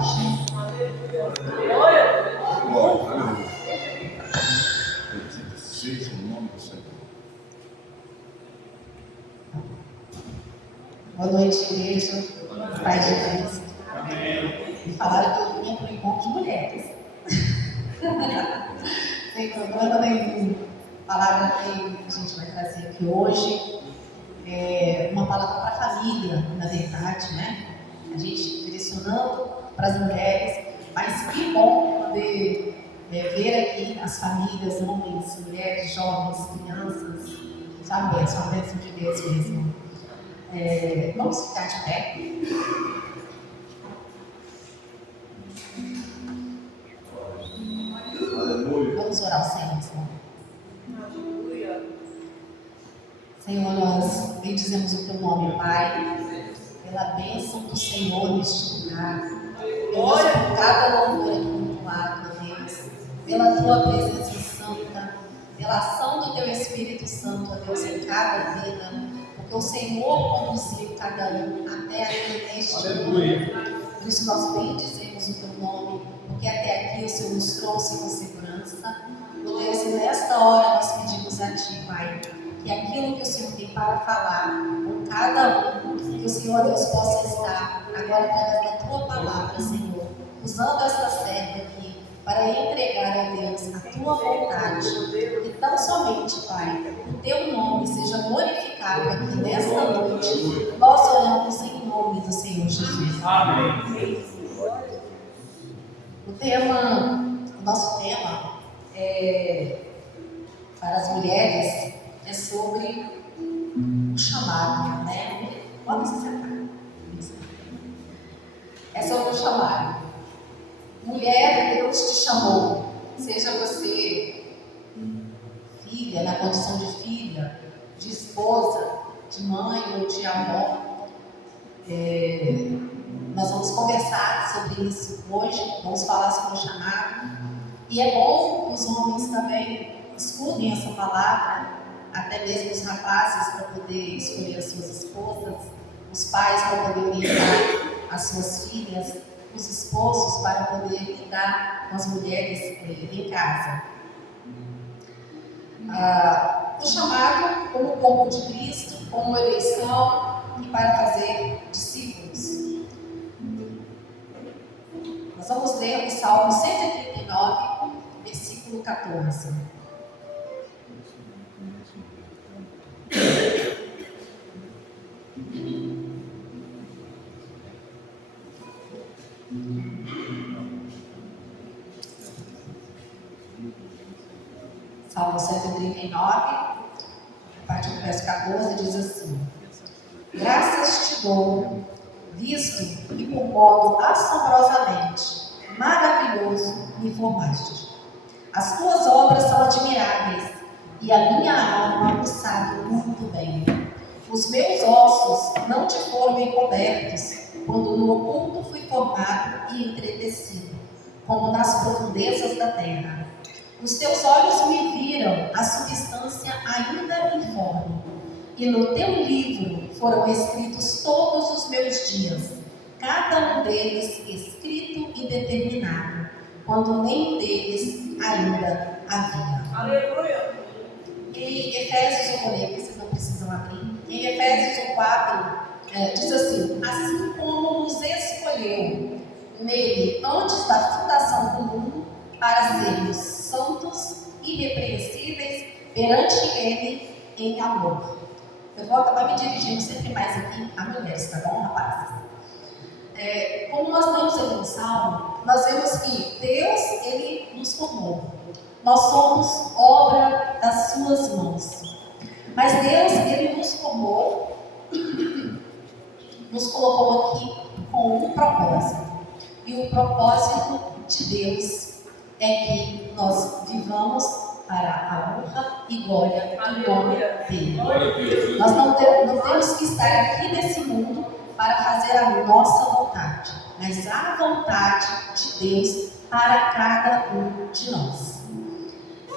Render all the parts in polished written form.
hoje. Seja o nome do Senhor. Boa noite, igreja. Pai de Cristo. Me falaram que eu vinha para o encontro de mulheres. Sem problema nenhum. A palavra que a gente vai trazer aqui hoje é uma palavra para a família, na verdade, né? A gente direcionando para as mulheres, mas que bom poder ver aqui as famílias, homens, mulheres, jovens, crianças. Sabe, é uma bênção de Deus mesmo. Vamos ficar de pé. Vamos orar ao Senhor, Senhor, nós bendizemos o teu nome, Pai, pela bênção do Senhor neste lugar. Deus, por cada louvor aqui cultuado, Deus, pela tua presença santa, pela ação do teu Espírito Santo, Deus, em cada vida, porque o Senhor conduziu cada um até aqui neste lugar. Por isso nós bendizemos o teu nome, porque até aqui o Senhor nos trouxe com segurança. Meu Deus, e nesta hora nós pedimos a Ti, Pai, que aquilo que o Senhor tem para falar com cada um, que o Senhor, Deus, possa estar agora através da Tua palavra, Senhor, usando esta serva aqui para entregar a Deus a Tua vontade, e tão somente, Pai, o Teu nome seja glorificado aqui nesta noite. Nós oramos em nome do Senhor Jesus. Amém. O nosso tema para as mulheres é sobre o chamado, né? Pode se sentar. É sobre o chamado. Mulher, Deus te chamou. Seja você filha, na condição de filha, de esposa, de mãe ou de avó. Nós vamos conversar sobre isso hoje. Vamos falar sobre o chamado. E é bom que os homens também escutem essa palavra, até mesmo os rapazes, para poder escolher as suas esposas, os pais para poder orientar as suas filhas, os esposos para poder lidar com as mulheres em casa. O chamado como corpo de Cristo, como eleição e para fazer discípulos. Nós vamos ler o Salmo 139, versículo 14. Salmo 139, a partir do verso 14, diz assim: Graças te dou, visto que por modo assombrosamente maravilhoso me formaste. As tuas obras são admiráveis, e a minha alma o sabe muito bem. Os meus ossos não te foram encobertos, quando no oculto fui formado e entretecido, como nas profundezas da terra. Os teus olhos me viram a substância ainda informe, e no teu livro foram escritos todos os meus dias, cada um deles escrito e determinado, quando nenhum deles ainda havia. Aleluia. Em Efésios, eu vou ler, vocês não precisam abrir. Em Efésios 4, diz assim como nos escolheu nele antes da fundação do mundo, para sermos santos, irrepreensíveis perante ele em amor. Eu vou acabar me dirigindo sempre mais aqui a mulheres, tá bom, rapazes? Como nós lemos aqui no Salmo, nós vemos que Deus, Ele nos formou. Nós somos obra das suas mãos. Mas Deus, Ele nos formou, nos colocou aqui com um propósito. E o propósito de Deus é que nós vivamos para a honra e glória do nome dele. Nós não temos que estar aqui nesse mundo para fazer a nossa vontade, mas a vontade de Deus para cada um de nós.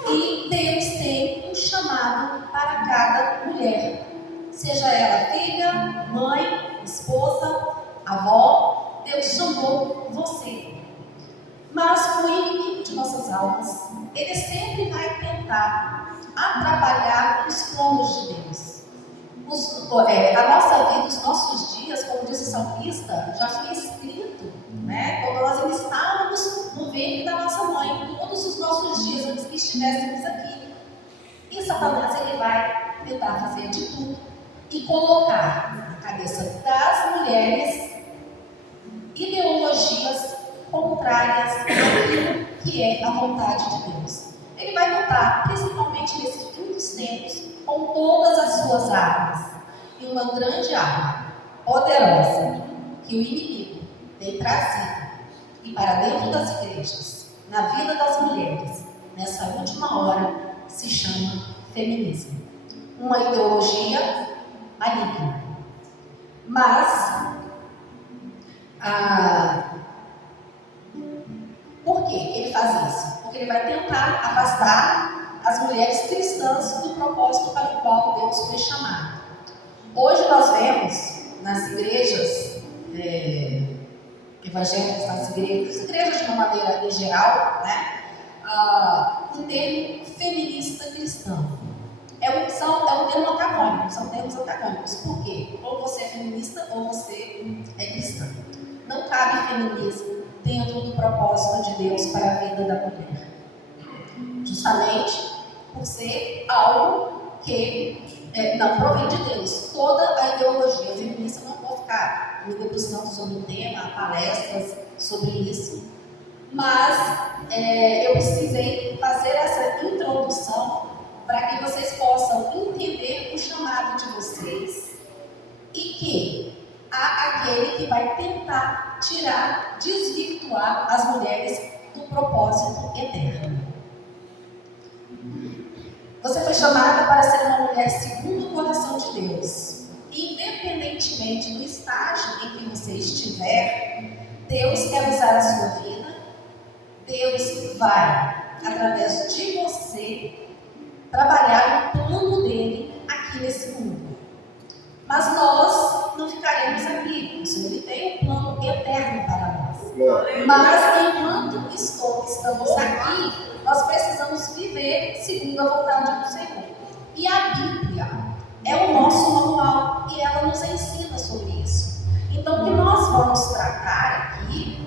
E Deus tem um chamado para cada mulher, seja ela filha, mãe, esposa, avó, Deus chamou você. Mas o inimigo de nossas almas, ele sempre vai tentar atrapalhar os planos de Deus. A nossa vida, os nossos dias, como diz o salmista, já foi escrito, né? Quando nós ainda estávamos no ventre da nossa mãe, todos os nossos dias antes que estivéssemos aqui. E Satanás, ele vai tentar fazer de tudo e colocar na cabeça das mulheres ideologias contrárias àquilo que é a vontade de Deus. Ele vai lutar, principalmente nesse fim dos tempos, com todas as suas armas. E uma grande arma, poderosa, que o inimigo tem trazido e para dentro das igrejas, na vida das mulheres, nessa última hora, se chama feminismo. Uma ideologia maligna. Mas, por que ele faz isso? Porque ele vai tentar afastar as mulheres cristãs do propósito para o qual Deus foi chamado. Hoje nós vemos nas igrejas evangélicas, nas igrejas de uma maneira em geral, né, o termo feminista cristão. É um termo antagônico, são termos antagônicos. Por quê? Ou você é feminista ou você é cristã. Não cabe feminismo dentro do propósito de Deus para a vida da mulher. Justamente por ser algo que não provém de Deus. Toda a ideologia feminista, não vou ficar me debruçando sobre o tema, palestras sobre isso, mas eu precisei fazer essa introdução para que vocês possam entender o chamado de vocês e que há aquele que vai tentar tirar, desvirtuar as mulheres do propósito eterno. Você foi chamada para ser uma mulher segundo o coração de Deus. Independentemente do estágio em que você estiver, Deus quer usar a sua vida. Deus vai, através de você, trabalhar o plano dele aqui nesse mundo. Mas nós não ficaremos aqui. O Senhor tem um plano eterno para nós. Mas enquanto estamos aqui, nós precisamos viver segundo a vontade do Senhor. E a Bíblia é o nosso manual e ela nos ensina sobre isso. Então, o que nós vamos tratar aqui,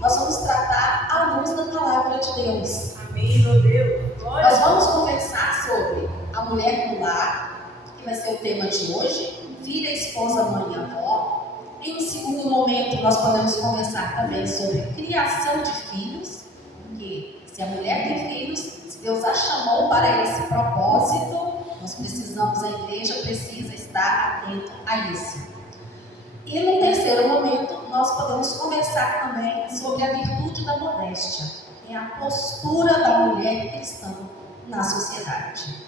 nós vamos tratar à luz da palavra de Deus. Amém, meu Deus. Nós vamos conversar sobre a mulher no lar, que vai ser o tema de hoje, filha, esposa, mãe e avó. Em um segundo momento, nós podemos conversar também sobre criação de filhos, porque se a mulher tem filhos, se Deus a chamou para esse propósito, nós precisamos, a igreja precisa estar atento a isso. E no terceiro momento, nós podemos conversar também sobre a virtude da modéstia, que é a postura da mulher cristã na sociedade.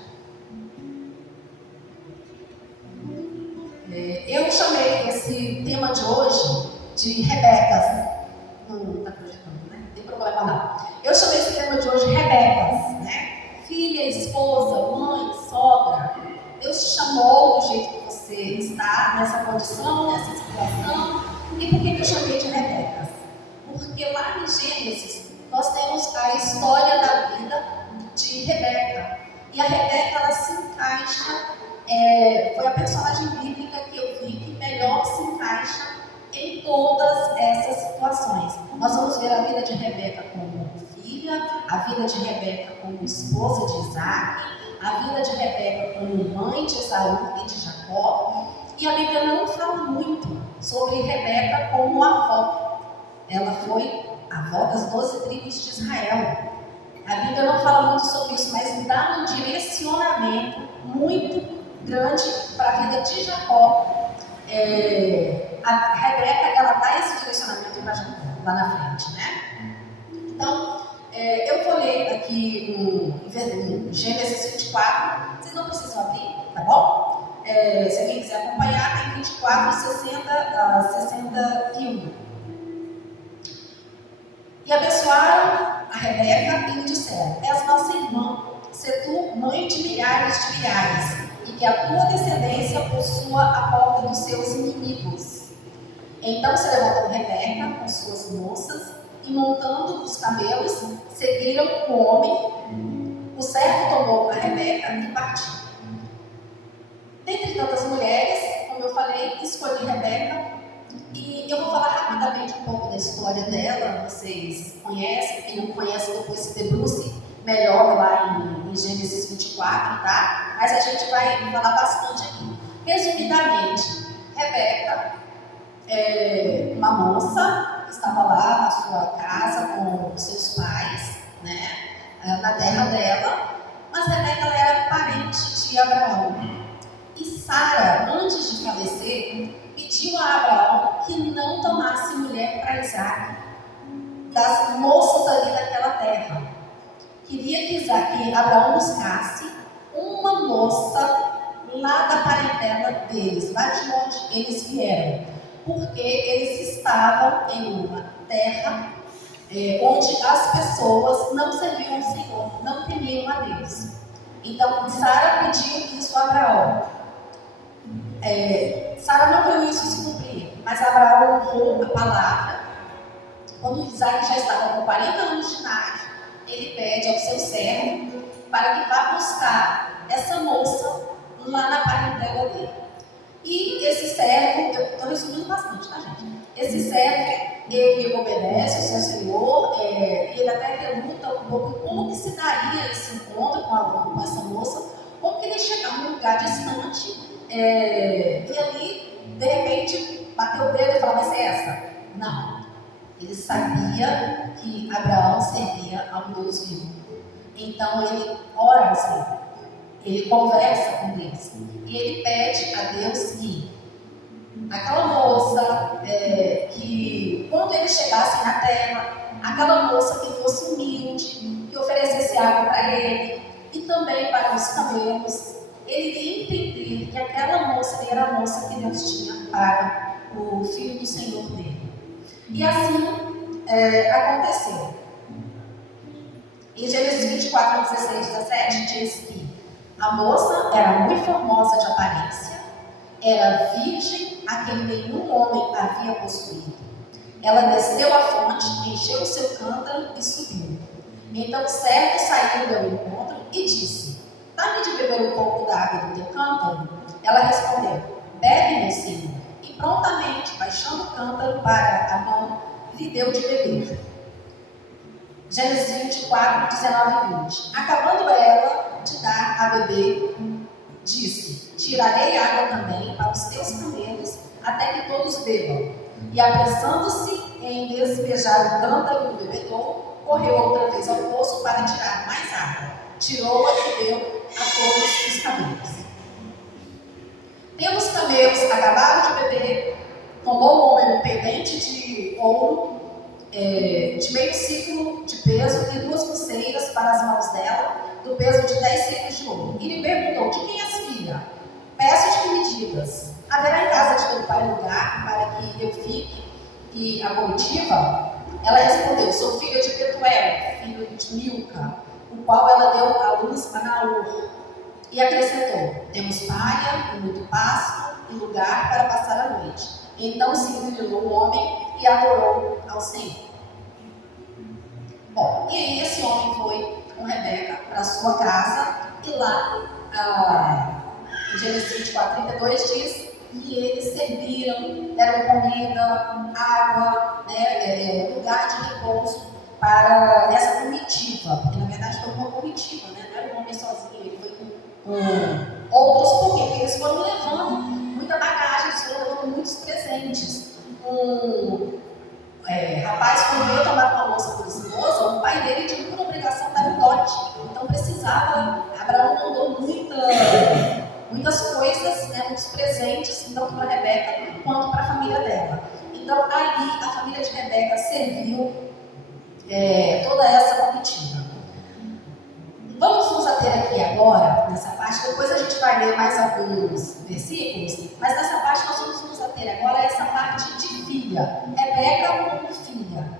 Eu chamei esse tema de hoje de Rebecas. Não está projetando, né? Não tem problema não. Eu chamei esse tema de hoje Rebecas, né? Filha, esposa, mãe, sogra. Deus te chamou do jeito que você está, nessa condição, nessa situação. E por que eu chamei de Rebecas? Porque lá em Gênesis nós temos a história da vida de Rebeca. E a Rebeca, ela se encaixa, foi a personagem bíblica que eu vi que melhor se encaixa em todas essas situações. Nós vamos ver a vida de Rebeca como filha, a vida de Rebeca como esposa de Isaac, a vida de Rebeca como mãe de Esaú e de Jacó. E a Bíblia não fala muito sobre Rebeca como avó. Ela foi avó das 12 tribos de Israel. A Bíblia não fala muito sobre isso, mas dá um direcionamento muito grande para a vida de Jacó. A Rebeca, ela dá esse direcionamento para Jacó, lá na frente, né? Então, eu vou ler aqui em Gênesis 24, vocês não precisam abrir, tá bom? Se alguém quiser acompanhar, tem 24, 60 a 61. E abençoaram a Rebeca e lhe disseram: és nossa irmã, se tu mãe de milhares, e que a tua descendência possua a porta dos seus inimigos. Então se levantou Rebeca com suas moças e, montando os camelos, seguiram o homem. O servo tomou a Rebeca e partiu. Dentre tantas mulheres, como eu falei, escolhi Rebeca. E eu vou falar rapidamente um pouco da história dela. Vocês conhecem, quem não conhece depois se debruce melhor lá em Gênesis 24, tá? Mas a gente vai falar bastante aqui. Resumidamente, Rebeca é uma moça que estava lá na sua casa com os seus pais, né? Na terra dela, mas Rebeca ela era parente de Abraão. E Sara, antes de falecer, pediu a Abraão que não tomasse mulher para Isaac, das moças ali daquela terra. Queria que Abraão buscasse uma moça lá da parentela deles, lá de onde eles vieram, porque eles estavam em uma terra onde as pessoas não serviam ao Senhor, não temiam a Deus. Então, Sara pediu isso a Abraão. Sara não viu isso se cumprir, mas Abraão honrou a palavra. Quando Isaac já estava com 40 anos de idade, ele pede ao seu servo para que vá buscar essa moça lá na parentela dele. E esse servo, eu estou resumindo bastante, tá, gente? Esse servo, ele obedece ao seu senhor, ele até pergunta um pouco como que se daria esse encontro com essa moça, como que ele chegar num lugar distante. E ali, de repente, bateu o dedo e falou: vai ser essa? Não. Ele sabia que Abraão servia a um Deus vivo. Então ele ora ao Senhor. Ele conversa com Deus. E ele pede a Deus que aquela moça, que quando ele chegasse na terra, aquela moça que fosse humilde, que oferecesse água para ele e também para os camelos, ele iria entender que aquela moça era a moça que Deus tinha para o filho do Senhor dele. E assim aconteceu. Em Gênesis 24, 16, 17 diz que a moça era muito formosa de aparência, era virgem a quem nenhum homem havia possuído. Ela desceu à fonte, encheu o seu cântaro e subiu. Então o servo saiu ao encontro e disse: dá-me de beber um pouco da água do teu cântaro? Ela respondeu: bebe, meu senhor. E prontamente, baixando o cântaro para a mão, lhe deu de beber. Gênesis 24, 19 e 20. Acabando ela de dar a beber, disse: tirarei água também para os teus camelos, até que todos bebam. E apressando-se em despejar o cântaro do bebedor, correu outra vez ao poço para tirar mais água. Tirou-a e deu a todos os camelos. Tendo os camelos acabado de beber, tomou o homem um pendente de ouro de meio ciclo de peso e 2 pulseiras para as mãos dela, do peso de 10 ciclos de ouro. E lhe perguntou: de quem és filha? Peço-te que me digas: haverá em casa de teu pai lugar para que eu fique e a comitiva? Ela respondeu: sou filha de Betuel, filho de Milca, o qual ela deu à luz a Naor. E acrescentou: temos palha e muito pasto e lugar para passar a noite. Então se inclinou o homem e adorou ao Senhor. Bom, e aí esse homem foi com Rebeca para sua casa, e lá em Gênesis 24, 32 diz que eles serviram, deram comida, água, lugar de repouso para essa comitiva, porque na verdade foi uma comitiva, né? Não era um homem sozinho, ele foi com outros, porque eles foram levando muita bagagem, eles foram levando muitos presentes. Rapaz, quando veio tomar uma moça por esposa, o pai dele tinha por obrigação dar um dote, então precisava. Abraão mandou muitas coisas, muitos presentes, tanto para Rebeca quanto para a família dela. Então ali a família de Rebeca serviu toda essa comitiva. Vamos nos ater aqui agora, nessa parte, depois a gente vai ler mais alguns versículos, mas nessa parte nós vamos nos ater agora a essa parte de filha. Rebeca como filha.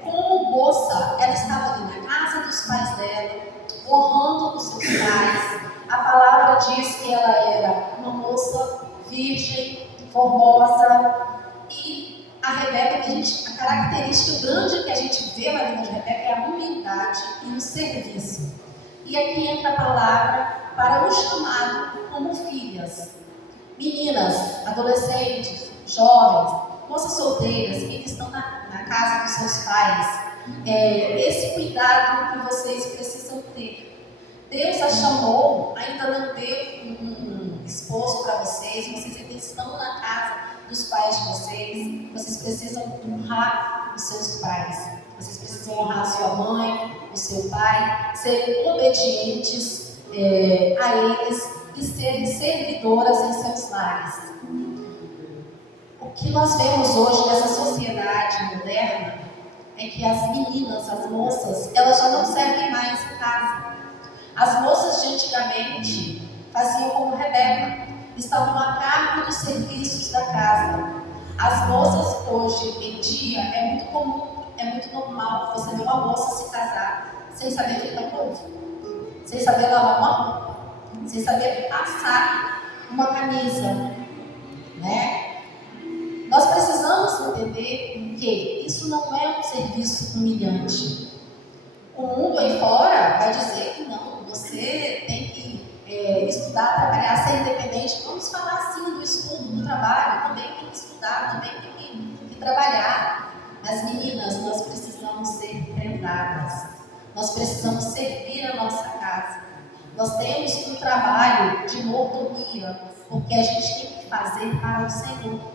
Como moça, ela estava ali na casa dos pais dela, honrando os seus pais. A palavra diz que ela era uma moça virgem, formosa, característica grande que a gente vê na vida de Rebeca é a humildade e o serviço. E aqui entra a palavra para o chamado como filhas. Meninas, adolescentes, jovens, moças solteiras que estão na casa dos seus pais, esse cuidado que vocês precisam ter. Deus a chamou, ainda não deu um esposo para vocês ainda estão na casa dos pais de vocês precisam honrar os seus pais, vocês precisam honrar a sua mãe, o seu pai, serem obedientes a eles e serem servidoras em seus lares. O que nós vemos hoje nessa sociedade moderna é que as meninas, as moças, elas já não servem mais em casa. As moças de antigamente faziam como Rebeca, estavam a cargo dos serviços da casa. As moças hoje em dia é muito comum, é muito normal você ver uma moça se casar sem saber fritar um ovo, sem saber lavar uma roupa, sem saber passar uma camisa, né? Nós precisamos entender que isso não é um serviço humilhante. O mundo aí fora vai dizer que não, você tem que estudar, trabalhar, ser independente. Vamos falar assim do estudo, do trabalho, também tem que estudar, também tem que trabalhar. Mas meninas, nós precisamos ser treinadas, nós precisamos servir a nossa casa. Nós temos um trabalho de mordomia, porque a gente tem que fazer para o Senhor.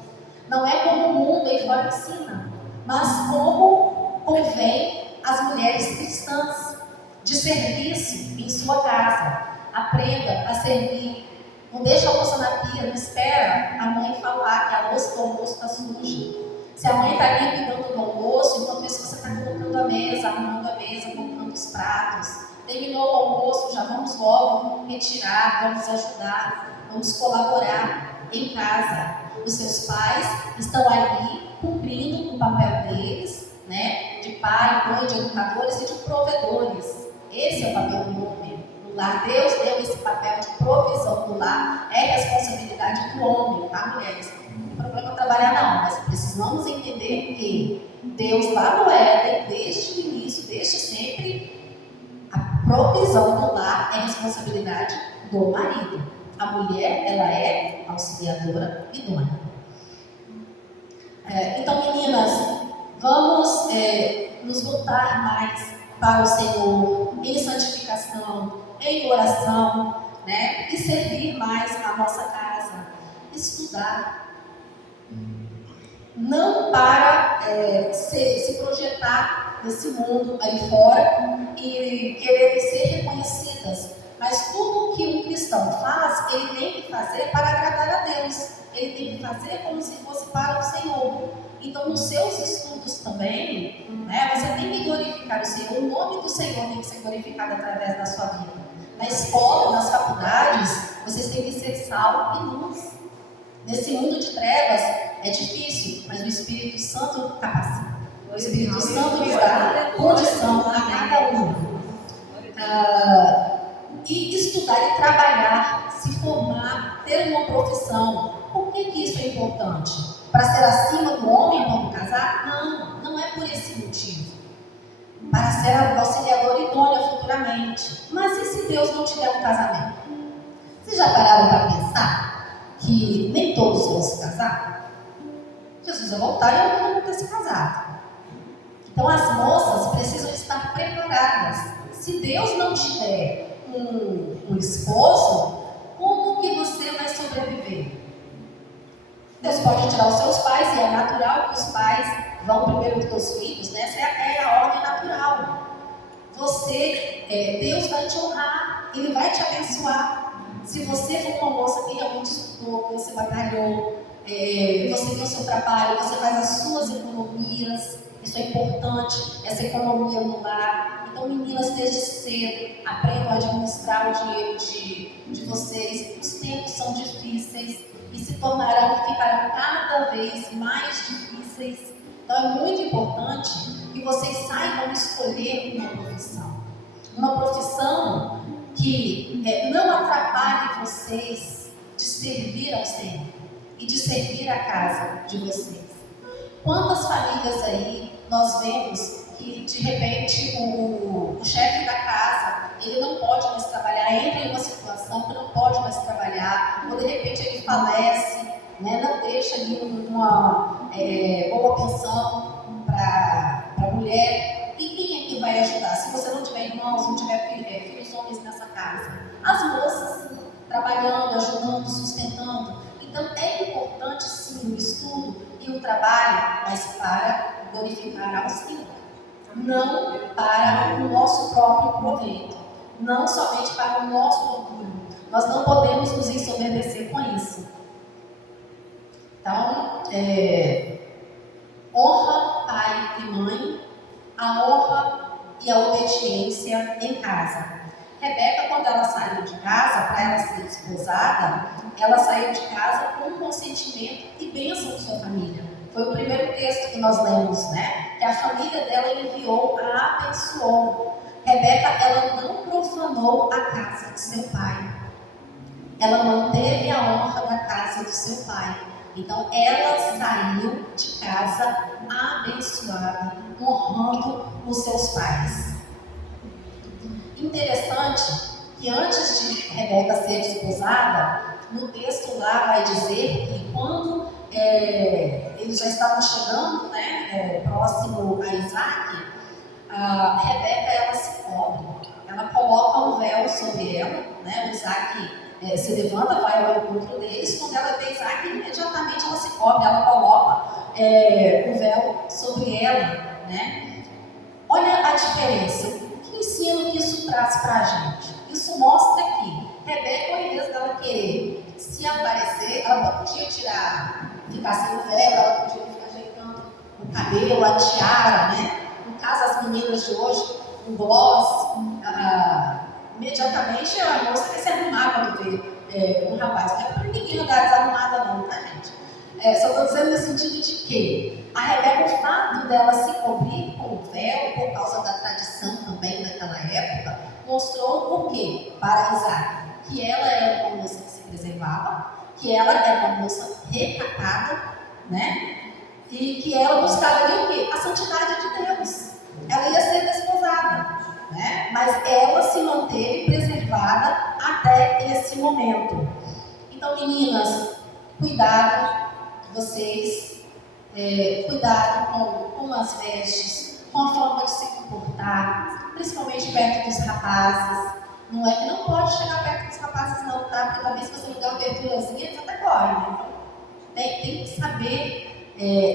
Não é como o mundo aí fora ensina, mas como convém às mulheres cristãs, de serviço em sua casa. Aprenda a servir. Não deixa a louça na pia, não espera a mãe falar que a louça do almoço está suja. Se a mãe está ali cuidando do almoço, enquanto isso você está colocando a mesa, arrumando a mesa, colocando os pratos. Terminou o almoço, já vamos logo retirar, vamos ajudar, vamos colaborar em casa. Os seus pais estão ali cumprindo o papel deles, né? De pai, mãe, de educadores e de provedores. Esse é o papel do homem no lar. Deus deu esse papel de provisão no lar. É responsabilidade do homem, tá, mulheres? Não tem problema trabalhar não, mas precisamos entender que Deus lá no Éden, desde o início, desde sempre, a provisão no lar é responsabilidade do marido. A mulher, ela é auxiliadora idônea. Então, meninas, vamos nos voltar mais para o Senhor, em santificação, em oração, né? E servir mais na nossa casa, estudar. Não para se projetar nesse mundo aí fora e querer ser reconhecidas, mas tudo que um cristão faz, ele tem que fazer para agradar a Deus. Ele tem que fazer como se fosse para o Senhor. Então, nos seus estudos também, né, você tem que glorificar o Senhor. O nome do Senhor tem que ser glorificado através da sua vida. Na escola, nas faculdades, vocês têm que ser sal e luz. Nesse mundo de trevas é difícil, mas o Espírito Santo capacita. O Espírito Santo nos dá condição a cada um. E estudar e trabalhar, se formar, ter uma profissão. Por que isso é importante? Para ser acima do homem quando casar? Não, não é por esse motivo. Para ser auxiliadora idônea futuramente. Mas e se Deus não te der um casamento? Vocês já pararam para pensar que nem todos vão se casar? Jesus vai voltar e eu não vou ter se casado. Então as moças precisam estar preparadas. Se Deus não te der um esposo, como que você vai sobreviver? Deus pode tirar os seus pais, e é natural que os pais vão primeiro dos seus filhos, né? Essa é a ordem natural. Deus vai te honrar, Ele vai te abençoar. Se você for uma moça que realmente estudou, que você batalhou, você tem o seu trabalho, você faz as suas economias, isso é importante, essa economia no lar. Então, meninas, desde cedo, aprendam a administrar o dinheiro de vocês. Os tempos são difíceis e ficarão cada vez mais difíceis. Então, é muito importante que vocês saibam escolher uma profissão. Uma profissão que não atrapalhe vocês de servir ao Senhor e de servir a casa de vocês. Quantas famílias aí nós vemos que, de repente, o chefe da casa, ele não pode mais trabalhar, entra em uma situação que não pode mais trabalhar, ou de repente ele falece, né, não deixa ali uma boa pensão para a mulher. E quem é que vai ajudar? Se você não tiver irmãos, não tiver filhos homens nessa casa, as moças trabalhando, ajudando, sustentando. Então é importante sim o estudo e o trabalho, mas para glorificar ao Senhor, não para o nosso próprio proveito, não somente para o nosso orgulho. Nós não podemos nos ensoberbecer com isso. Então, honra pai e mãe, a honra e a obediência em casa. Rebeca, quando ela saiu de casa, para ela ser desposada, ela saiu de casa com um consentimento e bênção de sua família. Foi o primeiro texto que nós lemos, né? Que a família dela enviou, a abençoou. Rebeca, ela não profanou a casa de seu pai. Ela manteve a honra da casa do seu pai. Então, ela saiu de casa abençoada, honrando os seus pais. Interessante que antes de Rebeca ser desposada, no texto lá vai dizer que quando eles já estavam chegando, né, próximo a Isaac, a Rebeca, ela se cobre, ela coloca um véu sobre ela, né, o Isaac se levanta, vai ao encontro deles, quando ela vê Isaac, imediatamente ela se cobre, ela coloca o véu sobre ela, né. Olha a diferença, que ensino que isso traz para a gente? Isso mostra que Rebeca, ao invés dela querer se aparecer, ela podia ficar sem o véu, ela podia ficar ajeitando o cabelo, a tiara, né? No caso, as meninas de hoje, o gloss, imediatamente a moça quer se arrumar quando vê um rapaz. Não é para ninguém andar desarrumada não, tá, gente? Só estou dizendo no sentido de que a Rebeca, o fato dela se cobrir com o véu, por causa da tradição também daquela época, mostrou o quê? Para Isaac, que ela era uma moça que se preservava, que ela era uma moça recatada, né? E que ela buscava ali o quê? A santidade de Deus. Ela ia ser desposada, né? Mas ela se manteve preservada até esse momento. Então, meninas, cuidado, vocês, cuidado com as vestes, com a forma de se comportar, principalmente perto dos rapazes. Não é que não pode chegar perto dos rapazes não, tá? Porque talvez se você não der uma aberturazinha, eles até correm, né? Então, tem que saber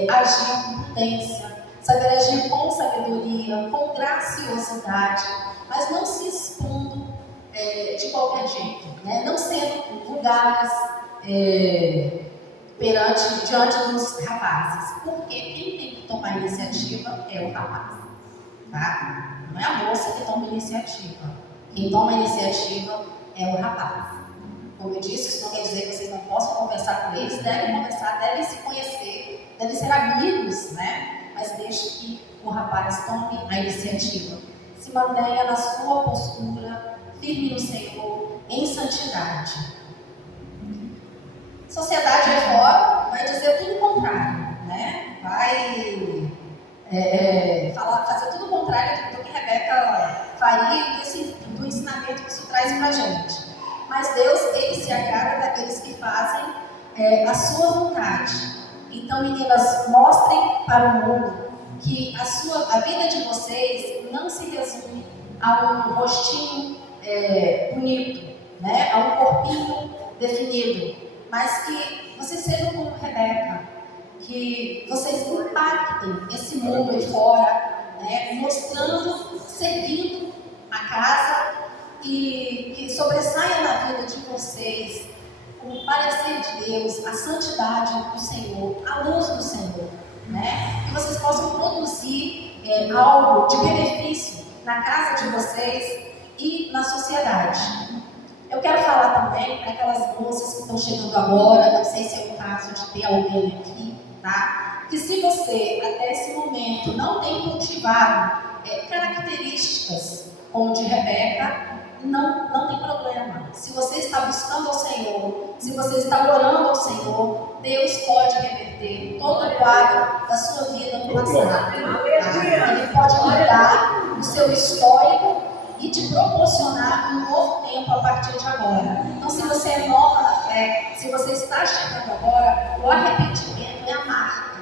agir com prudência, saber agir com sabedoria, com graciosidade, mas não se expondo de qualquer jeito, né? Não sendo vulgares diante dos rapazes, porque quem tem que tomar iniciativa é o rapaz, tá? Não é a moça que toma iniciativa. Quem toma a iniciativa é o rapaz. Como eu disse, isso não quer dizer que vocês não possam conversar com eles, devem conversar, devem se conhecer, devem ser amigos, né? Mas deixe que o rapaz tome a iniciativa. Se mantenha na sua postura, firme no Senhor, em santidade. Sociedade aí fora vai dizer tudo o contrário, né? Vai fazer tudo o contrário do que Rebeca faria e do ensinamento que isso traz para a gente. Mas Deus, Ele se agrada daqueles que fazem a sua vontade. Então, meninas, mostrem para o mundo que a vida de vocês não se resume a um rostinho bonito, né? A um corpinho definido, mas que vocês sejam como Rebeca, que vocês impactem esse mundo aí fora, né? Mostrando, servindo a casa e que sobressaia na vida de vocês o parecer de Deus, a santidade do Senhor, a luz do Senhor, né? Que vocês possam produzir algo de benefício na casa de vocês e na sociedade. Eu quero falar também para aquelas moças que estão chegando agora, não sei se é o caso de ter alguém aqui, tá? Que se você, até esse momento, não tem cultivado características como de Rebeca, não tem problema. Se você está buscando ao Senhor, se você está orando ao Senhor, Deus pode reverter todo o quadro da sua vida no passado. Tá? pode mudar o seu histórico e te proporcionar um novo tempo a partir de agora. Então, se você é nova na fé, se você está chegando agora, o arrependimento é a marca.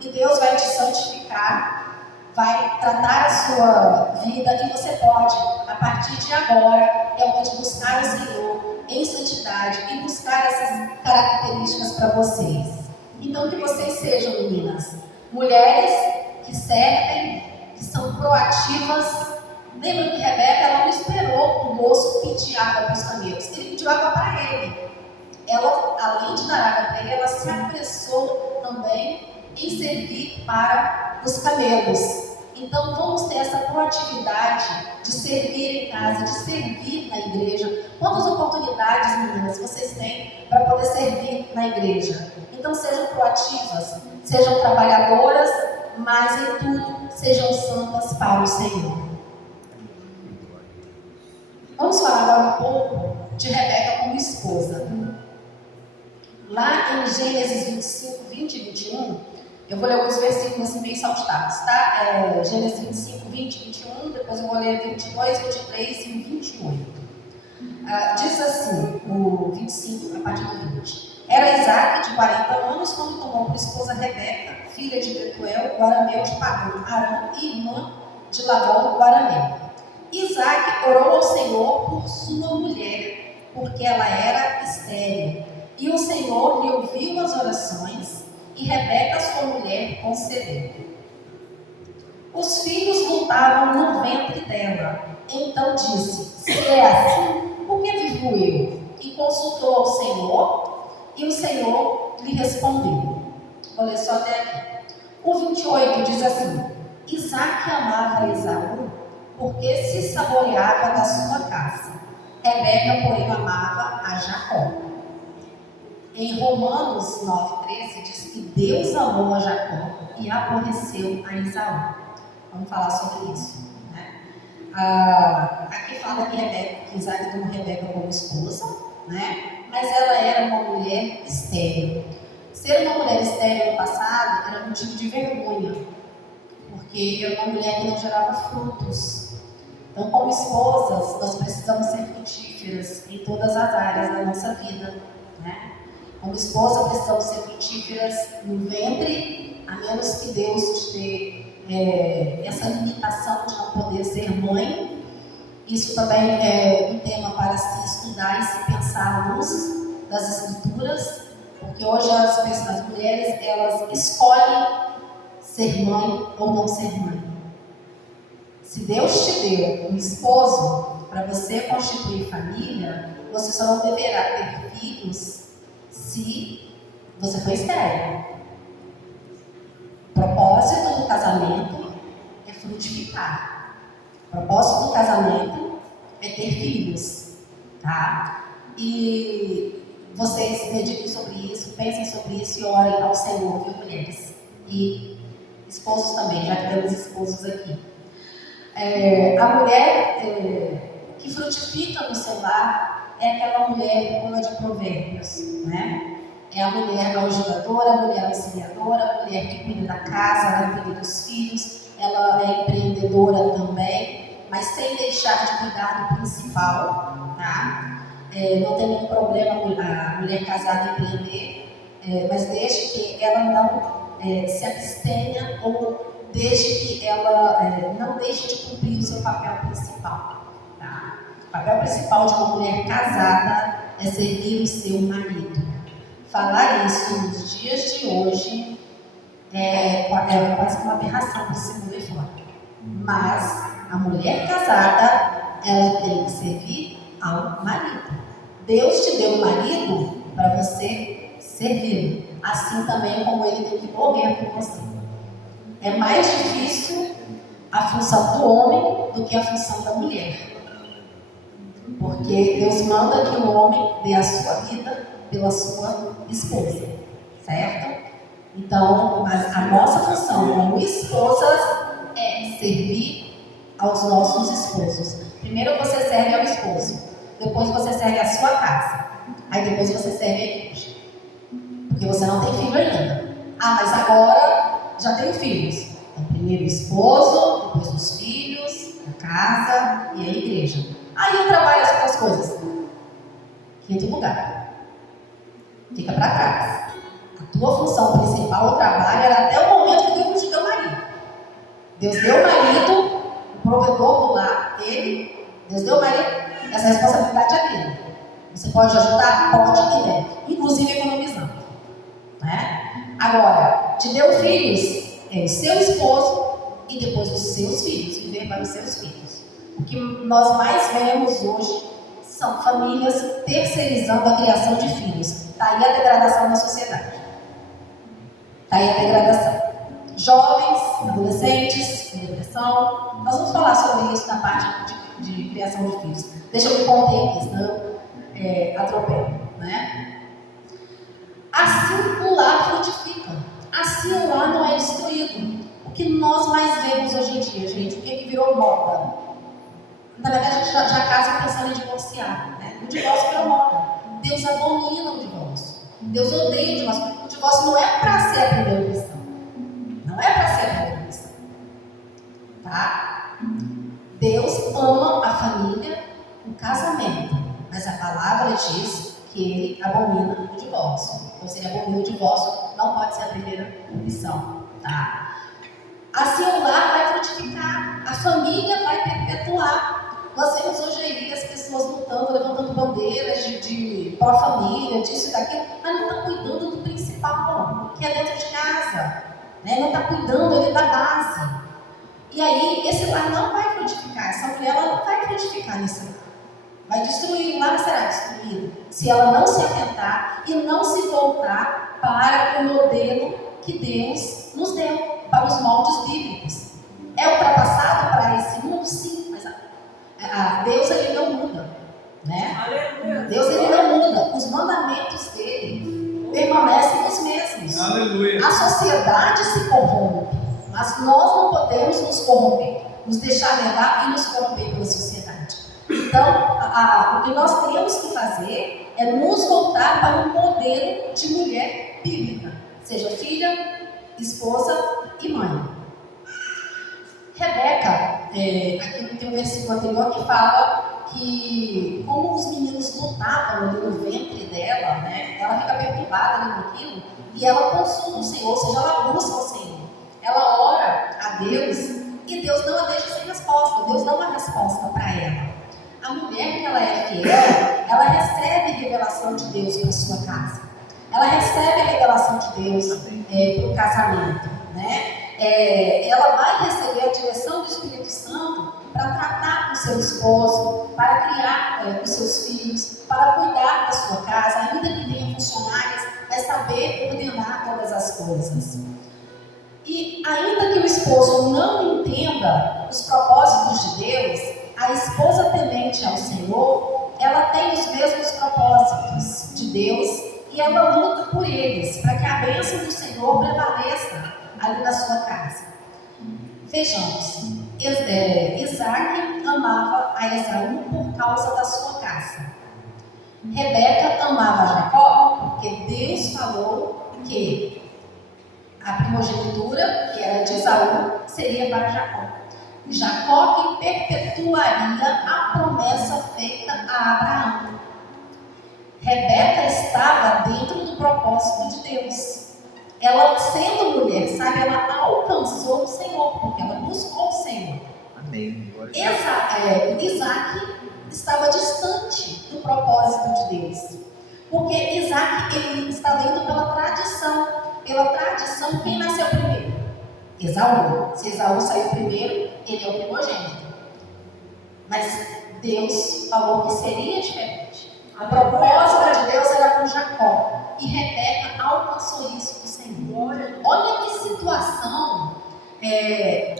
E Deus vai te santificar, vai tratar a sua vida e você pode, a partir de agora, realmente buscar o Senhor em santidade e buscar essas características para vocês. Então, que vocês sejam, meninas, mulheres que servem, que são proativas. Lembra que Rebeca, ela não esperou o moço pedir água para os camelos, ele pediu água para ele. Ela, além de dar água para ele, ela se apressou também em servir para os camelos. Então vamos ter essa proatividade de servir em casa, de servir na igreja. Quantas oportunidades, meninas, vocês têm para poder servir na igreja? Então sejam proativas, sejam trabalhadoras, mas em tudo sejam santas para o Senhor. Vamos falar agora um pouco de Rebeca como esposa. Lá em Gênesis 25, 20 e 21, eu vou ler alguns versículos assim meio saltados, tá? Gênesis 25, 20 e 21, depois eu vou ler 22, 23 e 28. Diz assim, o 25, a partir do 20. Era Isaac de 40 anos quando tomou por esposa Rebeca, filha de Betuel, o arameu de Padã Aram, e irmã de Labão, o arameu. Isaac orou ao Senhor por sua mulher, porque ela era estéril. E o Senhor lhe ouviu as orações, e Rebeca, sua mulher, concedeu. Os filhos lutavam no ventre dela. Então disse: se é assim, por que vivo eu? E consultou ao Senhor, e o Senhor lhe respondeu. Vou ler só até aqui. O 28 diz assim: Isaac amava Esaú, porque se saboreava da sua caça. Rebeca, porém, amava a Jacó. Em Romanos 9,13 diz que Deus amou a Jacó e aborreceu a Esaú. Vamos falar sobre isso, né? Aqui fala que Isaac tomou Rebeca como esposa, né? Mas ela era uma mulher estéril. Ser uma mulher estéril no passado era motivo de vergonha, porque era uma mulher que não gerava frutos. Então, como esposas, nós precisamos ser frutíferas em todas as áreas da nossa vida, né? Como esposa, precisamos ser frutíferas no ventre, a menos que Deus te dê essa limitação de não poder ser mãe. Isso também é um tema para se estudar e se pensar à luz das Escrituras, porque hoje as mulheres, elas escolhem ser mãe ou não ser mãe. Se Deus te deu um esposo para você constituir família, você só não deverá ter filhos se você for estéril. O propósito do casamento é frutificar. O propósito do casamento é ter filhos, tá? E vocês meditem sobre isso, pensem sobre isso e orem ao Senhor, viu, mulheres? E esposos também, já que temos esposos aqui. A mulher que frutifica no seu lar é aquela mulher boa de provérbios, né? É a mulher ajudadora, a mulher auxiliadora, a mulher que cuida da casa, ela cuida dos filhos, ela é empreendedora também, mas sem deixar de cuidar do principal, tá? Não tem nenhum problema a mulher casada empreender, mas desde que ela não se abstenha ou desde que ela não deixe de cumprir o seu papel principal. Tá? O papel principal de uma mulher casada é servir o seu marido. Falar isso nos dias de hoje é quase uma aberração para se mundo fora. Mas a mulher casada, ela tem que servir ao marido. Deus te deu um marido para você servir. Assim também como ele tem que morrer por você. É mais difícil a função do homem do que a função da mulher. Porque Deus manda que o homem dê a sua vida pela sua esposa, certo? Então, a nossa função como esposas é servir aos nossos esposos. Primeiro você serve ao esposo, depois você serve a sua casa, aí depois você serve a igreja. Porque você não tem filho ainda. Mas agora já tenho filhos. Então, primeiro o esposo, depois dos filhos, a casa e a igreja. Aí entra várias outras coisas. Quinto lugar. Fica para trás. A tua função principal, o trabalho, era até o momento que Deus te deu marido. Deus deu o marido, o provedor do lar, ele, Deus deu o marido, essa responsabilidade é dele. Você pode ajudar? Pode e deve, inclusive economizando. Né? Agora, te deu filhos, é o seu esposo e depois os seus filhos, viver para os seus filhos. O que nós mais vemos hoje são famílias terceirizando a criação de filhos. Está aí a degradação na sociedade. Está aí a degradação. Jovens, adolescentes, com depressão. Nós vamos falar sobre isso na parte de criação de filhos. Deixa eu me conter aqui, senão atropelo, né? Assim o lar frutifica. Assim o lar não é destruído. O que nós mais vemos hoje em dia, gente, o que virou moda? Na verdade, a gente já casa pensando em divorciar, né? O divórcio virou moda. Deus abomina o divórcio. Deus odeia o divórcio. O divórcio não é para ser a primeira opção. Não é para ser a primeira opção. Tá? Deus ama a família, o casamento. Mas a palavra diz que ele abomina o divórcio. Então, se ele abomina o divórcio, não pode ser a primeira opção. Tá? Assim o lar vai frutificar. A família vai perpetuar. Nós vemos hoje aí as pessoas lutando, levantando bandeiras de pró-família, disso e daquilo, mas não está cuidando do principal, que é dentro de casa. Né? Não está cuidando ali da base. E aí, esse lar não vai frutificar. Essa mulher ela não vai frutificar nesse lar. Vai destruir, o lar será destruído. Se ela não se atentar e não se voltar para o modelo que Deus nos deu, para os moldes bíblicos. É ultrapassado para esse mundo? Sim, mas Deus ele não muda. Né? Deus ele não muda. Os mandamentos dele permanecem os mesmos. Aleluia. A sociedade se corrompe, mas nós não podemos nos corromper, nos deixar levar e nos corromper pela sociedade. Então, o que nós temos que fazer é nos voltar para um modelo de mulher bíblica, seja filha, esposa e mãe. Rebeca, aqui tem um versículo anterior que fala que como os meninos lutavam ali no ventre dela, né, ela fica perturbada ali naquilo e ela consulta o Senhor, ou seja, ela busca o Senhor. Ela ora a Deus e Deus não a deixa sem resposta, Deus dá uma resposta para ela. A mulher que ela é fiel, ela recebe revelação de Deus para sua casa. Ela recebe a revelação de Deus para o casamento, né? Ela vai receber a direção do Espírito Santo para tratar com seu esposo, para criar os seus filhos, para cuidar da sua casa, ainda que venham funcionários, vai saber ordenar todas as coisas. E ainda que o esposo não entenda os propósitos de Deus, a esposa temente ao Senhor, ela tem os mesmos propósitos de Deus e ela luta por eles, para que a bênção do Senhor prevaleça ali na sua casa. Vejamos, Isaac amava a Esaú por causa da sua casa. Rebeca amava Jacó porque Deus falou que a primogenitura, que era de Esaú, seria para Jacó. Jacó que perpetuaria a promessa feita a Abraão. Rebeca estava dentro do propósito de Deus. Ela, sendo mulher, sabe, ela alcançou o Senhor, porque ela buscou o Senhor. Amém. Isaac estava distante do propósito de Deus. Porque Isaac ele estava indo pela tradição. Pela tradição, quem nasceu primeiro? Esaú. Se Esaú saiu primeiro, ele é o primogênito. Mas Deus falou que seria diferente. A proposta de Deus era com Jacó. E Rebeca alcançou isso do Senhor. Olha que situação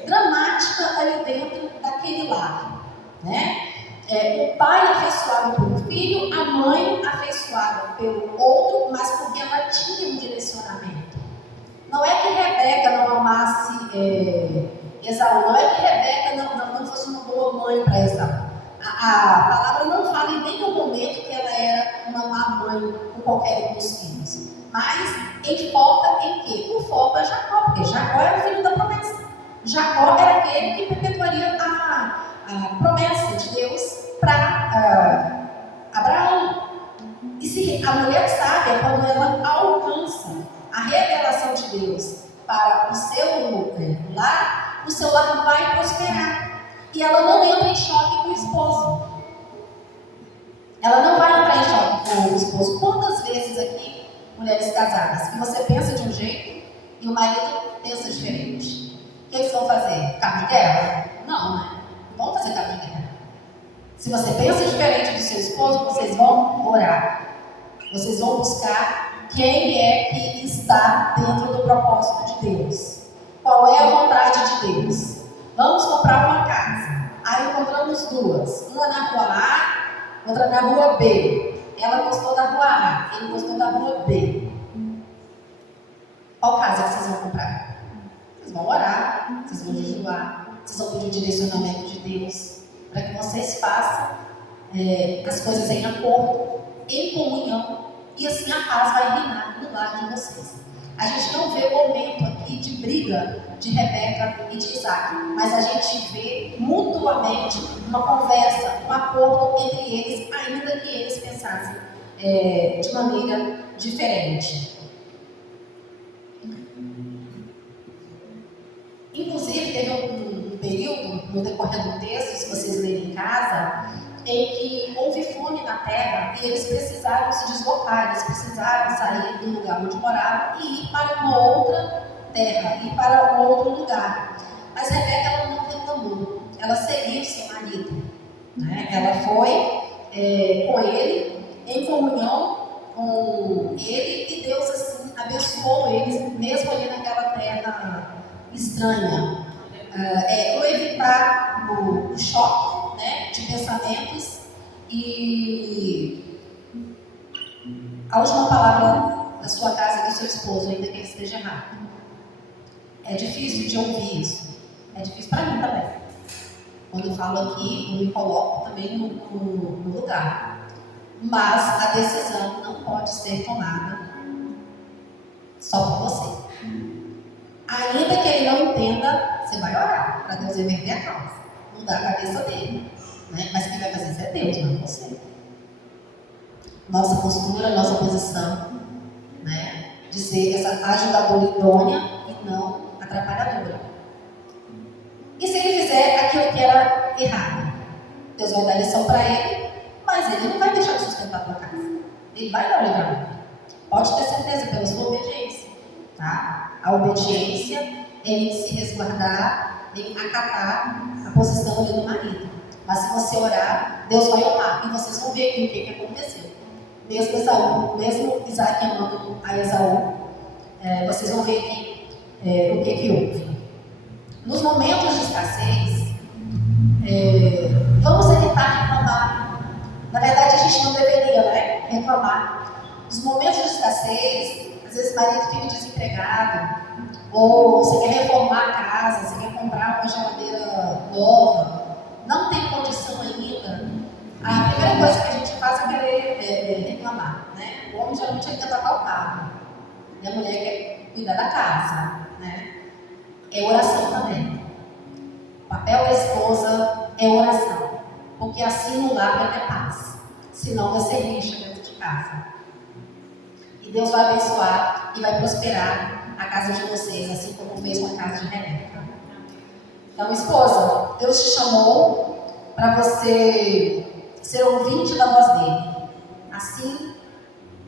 dramática ali dentro daquele lar. Né? O pai afeiçoado por um filho, a mãe afeiçoada pelo outro, mas porque ela tinha um direcionamento. Não é que Rebeca não amasse Esaú, não é que Rebeca não fosse uma boa mãe para Esaú. A palavra não fala em nenhum momento que ela era uma má mãe com qualquer um dos filhos. Mas enfoca em quê? O foco é Jacó, porque Jacó era o filho da promessa. Jacó era aquele que perpetuaria a promessa de Deus para Abraão. E se a mulher sábia, quando ela alcança a revelação de Deus para o seu lar, o seu lar vai prosperar. E ela não entra em choque com o esposo. Ela não vai entrar em choque com o esposo. Quantas vezes aqui, mulheres casadas, que você pensa de um jeito e o marido pensa diferente? O que eles vão fazer? Cabo de guerra? Não, né? Não vão fazer cabo de guerra. Se você pensa diferente do seu esposo, vocês vão orar. Vocês vão buscar quem é que está dentro do propósito de Deus. Qual é a vontade de Deus? Vamos comprar uma casa. Aí encontramos duas. Uma na rua A, outra na rua B. Ela gostou da rua A, ele gostou da rua B. Qual casa que vocês vão comprar? Vocês vão orar, vocês vão jejuar, vocês vão pedir o direcionamento de Deus para que vocês façam as coisas em acordo, em comunhão, e assim a paz vai reinar no lar de vocês. A gente não vê momento aqui de briga de Rebeca e de Isaac, mas a gente vê mutuamente uma conversa, um acordo entre eles, ainda que eles pensassem de maneira diferente. Inclusive, teve um período no decorrer do texto, se vocês lerem em casa, em que houve fome na terra e eles precisaram se deslocar, eles precisaram sair do lugar onde moravam e ir para uma outra terra, ir para um outro lugar. Mas Rebeca, ela não reclamou, ela seguiu seu marido, né? Ela foi com ele, em comunhão com ele, e Deus assim abençoou eles, mesmo ali naquela terra estranha. Para evitar o choque, né, de pensamentos. E a última palavra da sua casa e do seu esposo, ainda que ele esteja errado. É difícil de ouvir isso. É difícil para mim também. Quando eu falo aqui, eu me coloco também no lugar. Mas a decisão não pode ser tomada só por você. Ainda que ele não entenda, você vai orar para Deus reverter a causa, mudar a cabeça dele, né? Mas quem vai fazer isso é Deus, não é você. Nossa postura, nossa posição, né? De ser essa ajudadora idônea e não atrapalhadora. E se ele fizer aquilo que era errado, Deus vai dar lição para ele, mas ele não vai deixar de sustentar a tua casa. Ele vai dar o livramento. Pode ter certeza pela sua obediência, tá? A obediência é em se resguardar, em acatar a posição ali do marido. Mas se você orar, Deus vai honrar. E vocês vão ver aqui o que aconteceu. Mesmo Isaac amando a Esaú, vocês vão ver aqui o que houve. Nos momentos de escassez, vamos evitar reclamar. Na verdade, a gente não deveria, né, reclamar. Nos momentos de escassez, às vezes o marido fica desempregado, ou você quer reformar a casa, você quer comprar uma geladeira nova, não tem condição ainda. A primeira coisa que a gente faz é querer reclamar, né? O homem geralmente quer tocar o carro, e a mulher quer cuidar da casa, né? É oração também. O papel da esposa é oração, porque assim no lar vai ter paz, senão vai ser rixa dentro de casa. E Deus vai abençoar e vai prosperar a casa de vocês, assim como fez com a casa de Rebeca. Então, esposa, Deus te chamou para você ser ouvinte da voz dele. Assim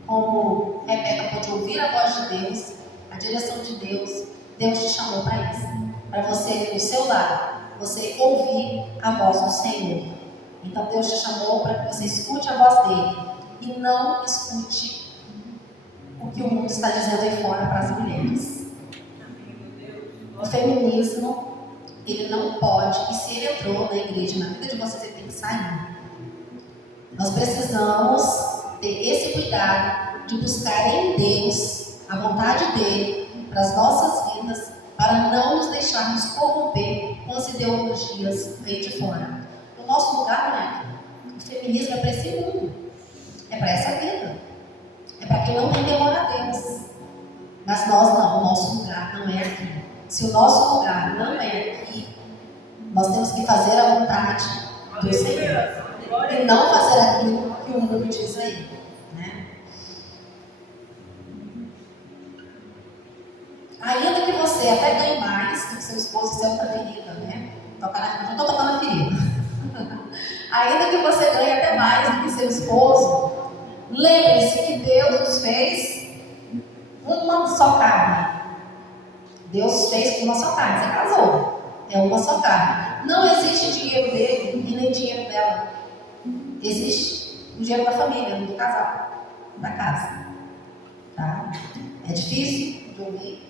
como Rebeca pôde ouvir a voz de Deus, a direção de Deus, Deus te chamou para isso. Para você, no seu lar, você ouvir a voz do Senhor. Então, Deus te chamou para que você escute a voz dele e não escute o que o mundo está dizendo aí fora para as mulheres. O feminismo, ele não pode, e se ele entrou na igreja, na vida de vocês, ele tem que sair. Nós precisamos ter esse cuidado de buscar em Deus a vontade dele para as nossas vidas, para não nos deixarmos corromper com as ideologias aí de fora. O nosso lugar não é aqui. O feminismo é para esse mundo, é para essa vida. É para quem não tem temor a Deus. Mas nós não, o nosso lugar não é aqui. se o nosso lugar não é aqui, nós temos que fazer a vontade do Senhor e não fazer aquilo que o mundo diz aí, né? Ainda que você até ganhe mais do que seu esposo, isso é outra ferida, né? Não estou tocando na ferida. Ainda que você ganhe até mais do que seu esposo, lembre-se que Deus nos fez uma só carne. Deus fez uma só carne. Você casou, é uma só carne. Não existe dinheiro dele e nem dinheiro dela. Existe o dinheiro da família, do casal, da casa. Tá? É difícil de ouvir,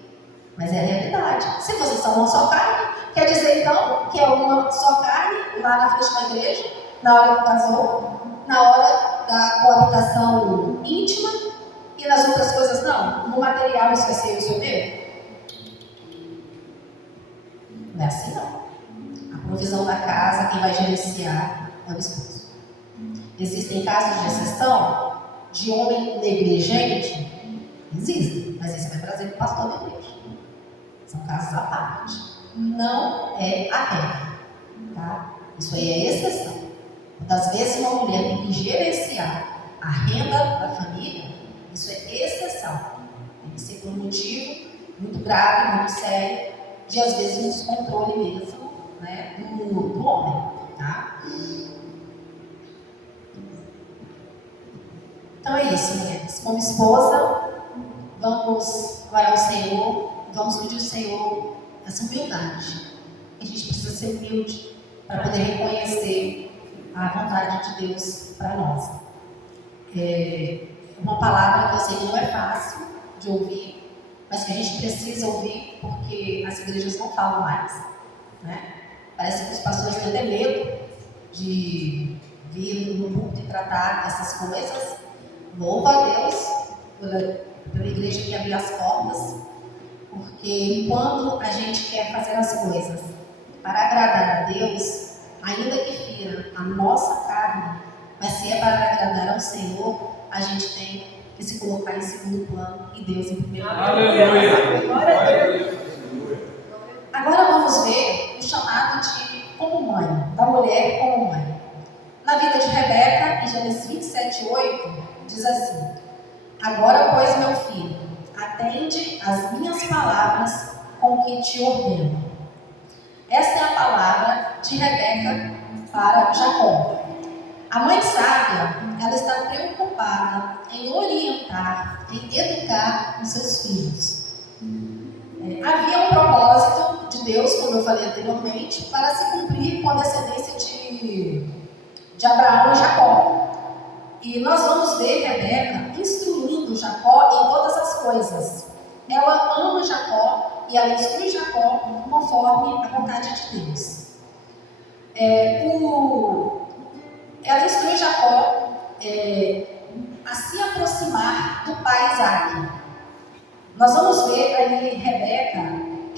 mas é a realidade. Se vocês são uma só carne, quer dizer então que é uma só carne lá na frente da igreja, na hora que casou, na hora da coabitação íntima e nas outras coisas não. No material isso vai ser o seu Deus? Não é assim não. A provisão da casa, quem vai gerenciar é o esposo. Existem casos de exceção de homem negligente? Existem, mas isso vai trazer para o pastor da igreja. São casos à parte. Não é a regra. Tá? Isso aí é exceção. Muitas vezes uma mulher tem que gerenciar a renda da família, isso é exceção. Tem que ser por um motivo muito grave, muito sério, de às vezes um descontrole mesmo, né, do homem. Tá? Então é isso, mulheres. Como esposa, vamos orar ao Senhor, vamos pedir ao Senhor essa humildade. A gente precisa ser humilde para poder reconhecer a vontade de Deus para nós. É uma palavra que eu sei que não é fácil de ouvir, mas que a gente precisa ouvir porque as igrejas não falam mais, né? Parece que os pastores têm até medo de vir no púlpito e tratar essas coisas. Louva a Deus pela igreja que abriu as portas, porque quando a gente quer fazer as coisas para agradar a Deus, ainda que fira a nossa carne, mas se é para agradar ao Senhor, a gente tem que se colocar em segundo plano e Deus em primeiro plano. Aleluia! Agora vamos ver o chamado de como mãe, da mulher como mãe. Na vida de Rebeca, em Gênesis 27:8, diz assim: agora, pois, meu filho, atende às minhas palavras com que te ordeno. Esta é a palavra de Rebeca para Jacó. A mãe sábia, ela está preocupada em orientar, em educar os seus filhos. Havia um propósito de Deus, como eu falei anteriormente, para se cumprir com a descendência de Abraão e Jacó. E nós vamos ver Rebeca instruindo Jacó em todas as coisas. Ela ama Jacó e ela instrui Jacó conforme a vontade de Deus. Ela instrui Jacó a se aproximar do pai Isaque. Nós vamos ver ali Rebeca,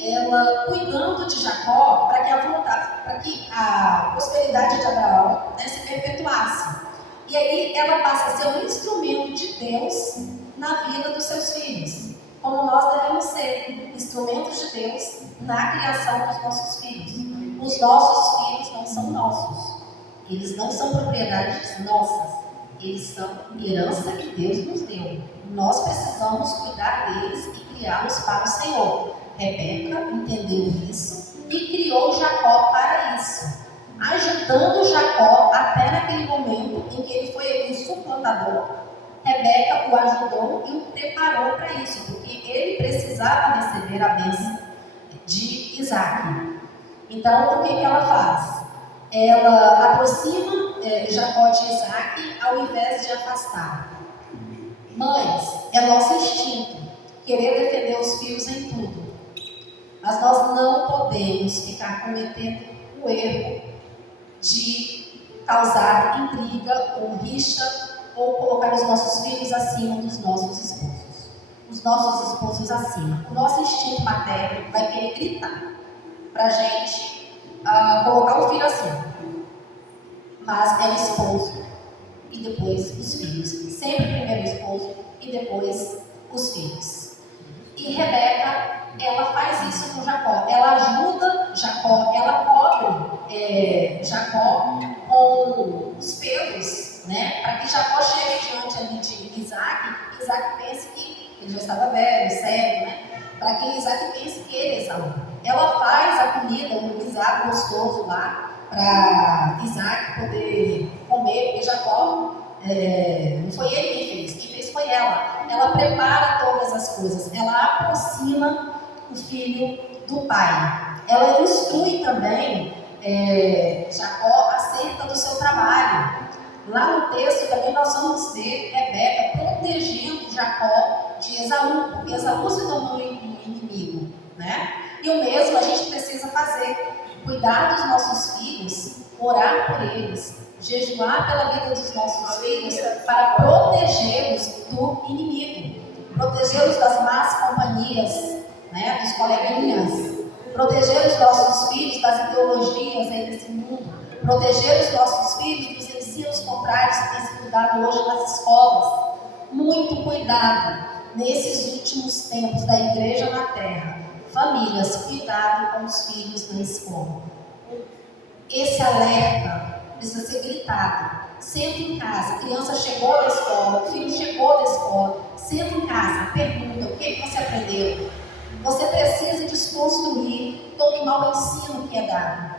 ela cuidando de Jacó para que a prosperidade de Abraão, né, se perpetuasse. E aí ela passa a ser um instrumento de Deus na vida dos seus filhos. Como nós devemos ser instrumentos de Deus na criação dos nossos filhos. Os nossos filhos não são nossos. Eles não são propriedades nossas. Eles são herança que Deus nos deu. Nós precisamos cuidar deles e criá-los para o Senhor. Rebeca entendeu isso e criou Jacó para isso, ajudando Jacó até naquele momento em que ele foi um suplantador. Rebeca o ajudou e o preparou para isso, porque ele precisava receber a bênção de Isaque. Então, o que ela faz? Ela aproxima Jacó de Isaque ao invés de afastar. Mães, é nosso instinto querer defender os filhos em tudo, mas nós não podemos ficar cometendo o erro de causar intriga ou rixa ou colocar os nossos filhos acima dos nossos esposos. Os nossos esposos acima. O nosso instinto materno vai querer gritar pra gente colocar o filho acima. Mas é o esposo e depois os filhos. Sempre primeiro o esposo e depois os filhos. E Rebeca, ela faz isso com Jacó. Jacó com os pelos, né? Para que Jacó chegue diante ali de Isaac, e Isaac pense que ele já estava velho, cego, né? Para que Isaac pense que ele é Esaú. Ela faz a comida, um guisado gostoso lá, para Isaac poder comer, porque Jacó, não foi ele quem fez foi ela. Ela prepara todas as coisas, ela aproxima o filho do pai. Ela instrui também Jacó acerca do seu trabalho. Lá no texto também nós vamos ver Rebeca protegendo Jacó de Esaú, porque Esaú se tornou um inimigo, né? E o mesmo a gente precisa fazer, cuidar dos nossos filhos, orar por eles, jejuar pela vida dos nossos filhos para protegê-los do inimigo, protegê-los das más companhias, né, dos coleguinhas, proteger os nossos filhos das ideologias aí desse mundo, proteger os nossos filhos dos ensinos contrários que têm sido dados hoje nas escolas. Muito cuidado nesses últimos tempos da igreja na terra. Famílias, cuidado com os filhos na escola. Esse alerta precisa ser gritado. Senta em casa, a criança chegou da escola, o filho chegou da escola, senta em casa, pergunta o que você aprendeu. Você precisa desconstruir todo o mau ensino que é dado.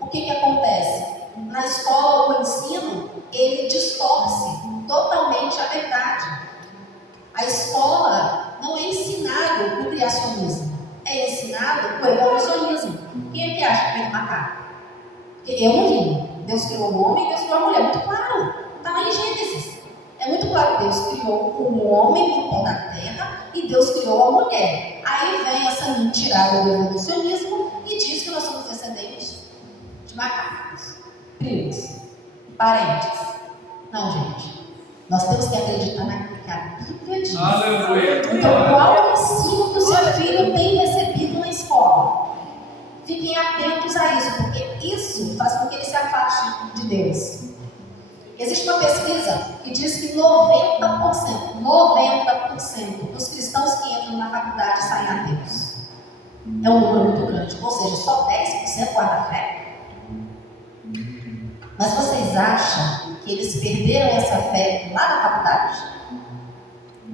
O que acontece? Na escola, o ensino, ele distorce totalmente a verdade. A escola não é ensinado o criacionismo, é ensinado o evolucionismo. Quem é que acha que tem que matar? Eu não vi. Deus criou o homem e Deus criou a mulher. Muito claro. Está lá em Gênesis. É muito claro que Deus criou o homem do pó da terra e Deus criou a mulher. Aí vem essa mentirada do evolucionismo e diz que nós somos descendentes de macacos, primos, parentes. Não, gente. Nós temos que acreditar naquilo que a Bíblia diz. Aleluia. Então, qual é o ensino que o seu filho tem recebido na escola? Fiquem atentos a isso, porque isso faz com que ele se afaste de Deus. Existe uma pesquisa que diz que 90% dos cristãos que entram na faculdade saem ateus. É um número muito grande, ou seja, só 10% guarda fé. Mas vocês acham que eles perderam essa fé lá na faculdade?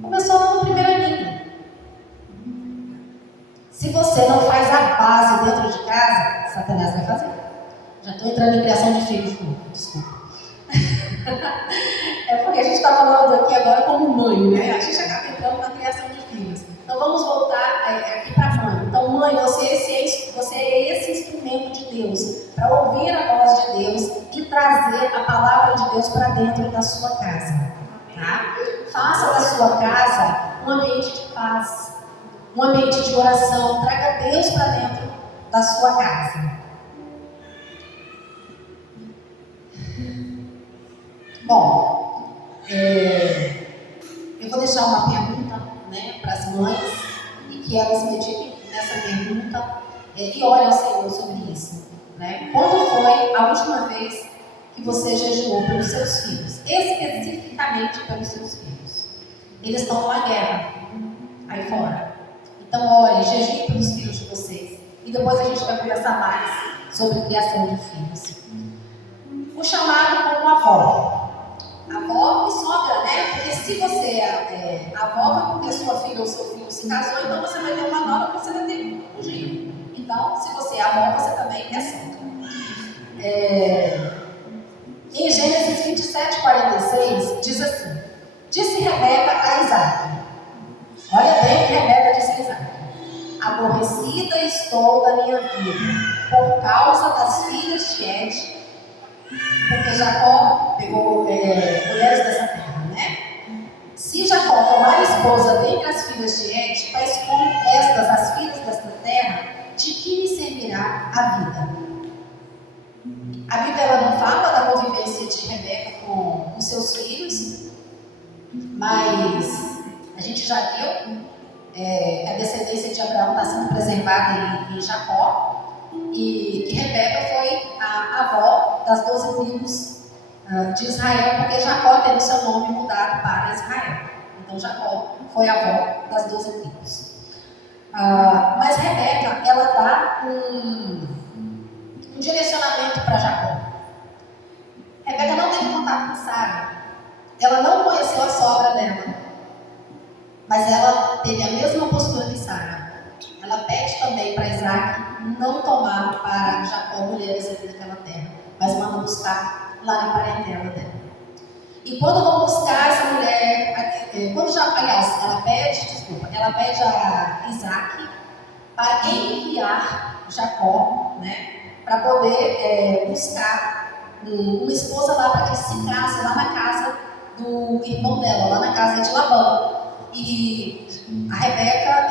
Começou lá no primeiro aninho. Se você não faz a base dentro de casa, Satanás vai fazer. Já estou entrando em criação de filhos, desculpa. É porque a gente está falando aqui agora como mãe, né? A gente acaba entrando na criação de filhos. Então vamos voltar aqui para a mãe. Então, mãe, você é esse instrumento de Deus para ouvir a voz de Deus e trazer a palavra de Deus para dentro da sua casa. Tá? Faça da sua casa um ambiente de paz, um ambiente de oração. Traga Deus para dentro da sua casa. Bom, eu vou deixar uma pergunta, né, para as mães e que elas meditem nessa pergunta e olhem ao Senhor sobre isso. Né? Quando foi a última vez que você jejuou pelos seus filhos? Especificamente pelos seus filhos. Eles estão numa guerra aí fora. Então, olhe, jejue pelos filhos de vocês. E depois a gente vai conversar mais sobre criação de filhos. O chamado como avó. Avó e sogra, né? Porque se você é avó, é porque a sua filha ou seu filho se casou, então você vai ter uma nora, você vai ter um genro. Então, se você é avó, você também é sogra. Em Gênesis 27:46, diz assim: disse Rebeca a Isaac. Olha bem o que Rebeca disse a Isaac: aborrecida estou da minha vida, por causa das filhas de Et, porque Jacó pegou mulheres dessa terra, né? Se Jacó tomar esposa dentre as filhas de Et, tais como estas, as filhas desta terra, de que me servirá a vida? A Bíblia ela não fala da convivência de Rebeca com os seus filhos, mas a gente já viu que a descendência de Abraão está sendo preservada em Jacó, e que Rebeca foi a avó das 12 tribos de Israel, porque Jacó teve o seu nome mudado para Israel. Então Jacó foi a avó das 12 tribos. Mas Rebeca, ela dá um direcionamento para Jacó. Rebeca não teve contato com Sara. Ela não conheceu a sogra dela, mas ela teve a mesma postura que Sara. Ela pede também para Isaac não tomar para Jacó mulheres ali daquela terra, mas manda buscar lá na parentela dela. E quando vão buscar essa mulher, ela pede a Isaac para enviar Jacó, né, para poder buscar uma esposa lá para que ele se case lá na casa do irmão dela, lá na casa de Labão. E a Rebeca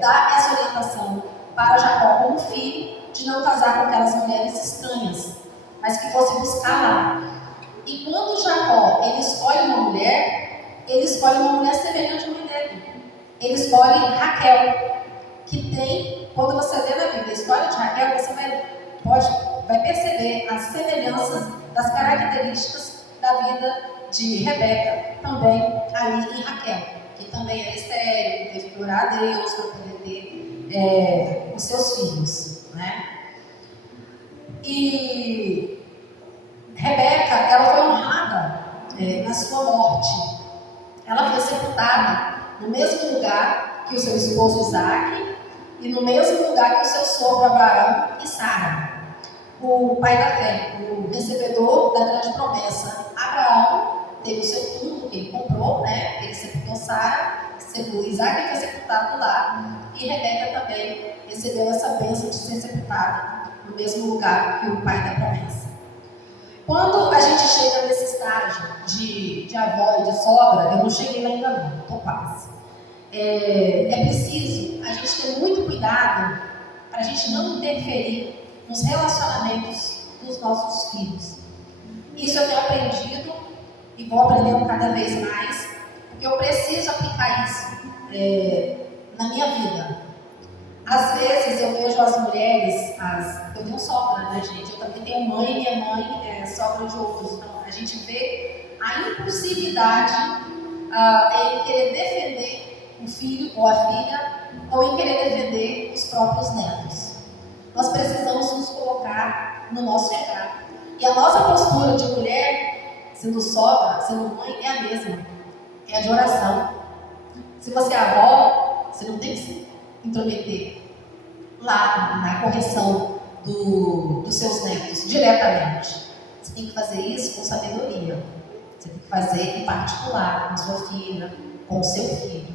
dá essa orientação para Jacó como filho de não casar com aquelas mulheres estranhas, mas que fosse buscar lá. E quando Jacó ele escolhe uma mulher semelhante à mãe dele. Ele escolhe Raquel, que tem, quando você lê na Bíblia a história de Raquel, você vai perceber as semelhanças das características da vida de Rebeca, também ali em Raquel, que também era estéril, que teve que orar a Deus para poder ter os seus filhos, né? E Rebeca, ela foi honrada na sua morte. Ela foi sepultada no mesmo lugar que o seu esposo Isaac e no mesmo lugar que o seu sogro Abraão e Sara, o pai da fé, o recebedor da grande promessa. Abraão teve o seu túmulo que ele comprou, né? Ele sepultou Sara, Isaac foi sepultado lá, e Rebeca também recebeu essa bênção de ser sepultada no mesmo lugar que o pai da promessa. Quando a gente chega nesse estágio de avó e de sogra, eu não cheguei lá ainda não, estou quase. É preciso a gente ter muito cuidado para a gente não interferir nos relacionamentos dos nossos filhos. Isso eu tenho aprendido e vou aprendendo cada vez mais, porque eu preciso aplicar isso na minha vida. Às vezes eu vejo as mulheres, eu tenho sogra, né, gente? Eu também tenho mãe, e minha mãe é sogra de outros. Então a gente vê a impulsividade em querer defender o filho ou a filha, ou em querer defender os próprios netos. Nós precisamos nos colocar no nosso lugar. E a nossa postura de mulher, sendo sogra, sendo mãe, é a mesma. É a de oração. Se você é avó, você não tem que se intrometer lá na correção dos seus netos, diretamente. Você tem que fazer isso com sabedoria. Você tem que fazer em particular, com a sua filha, com o seu filho.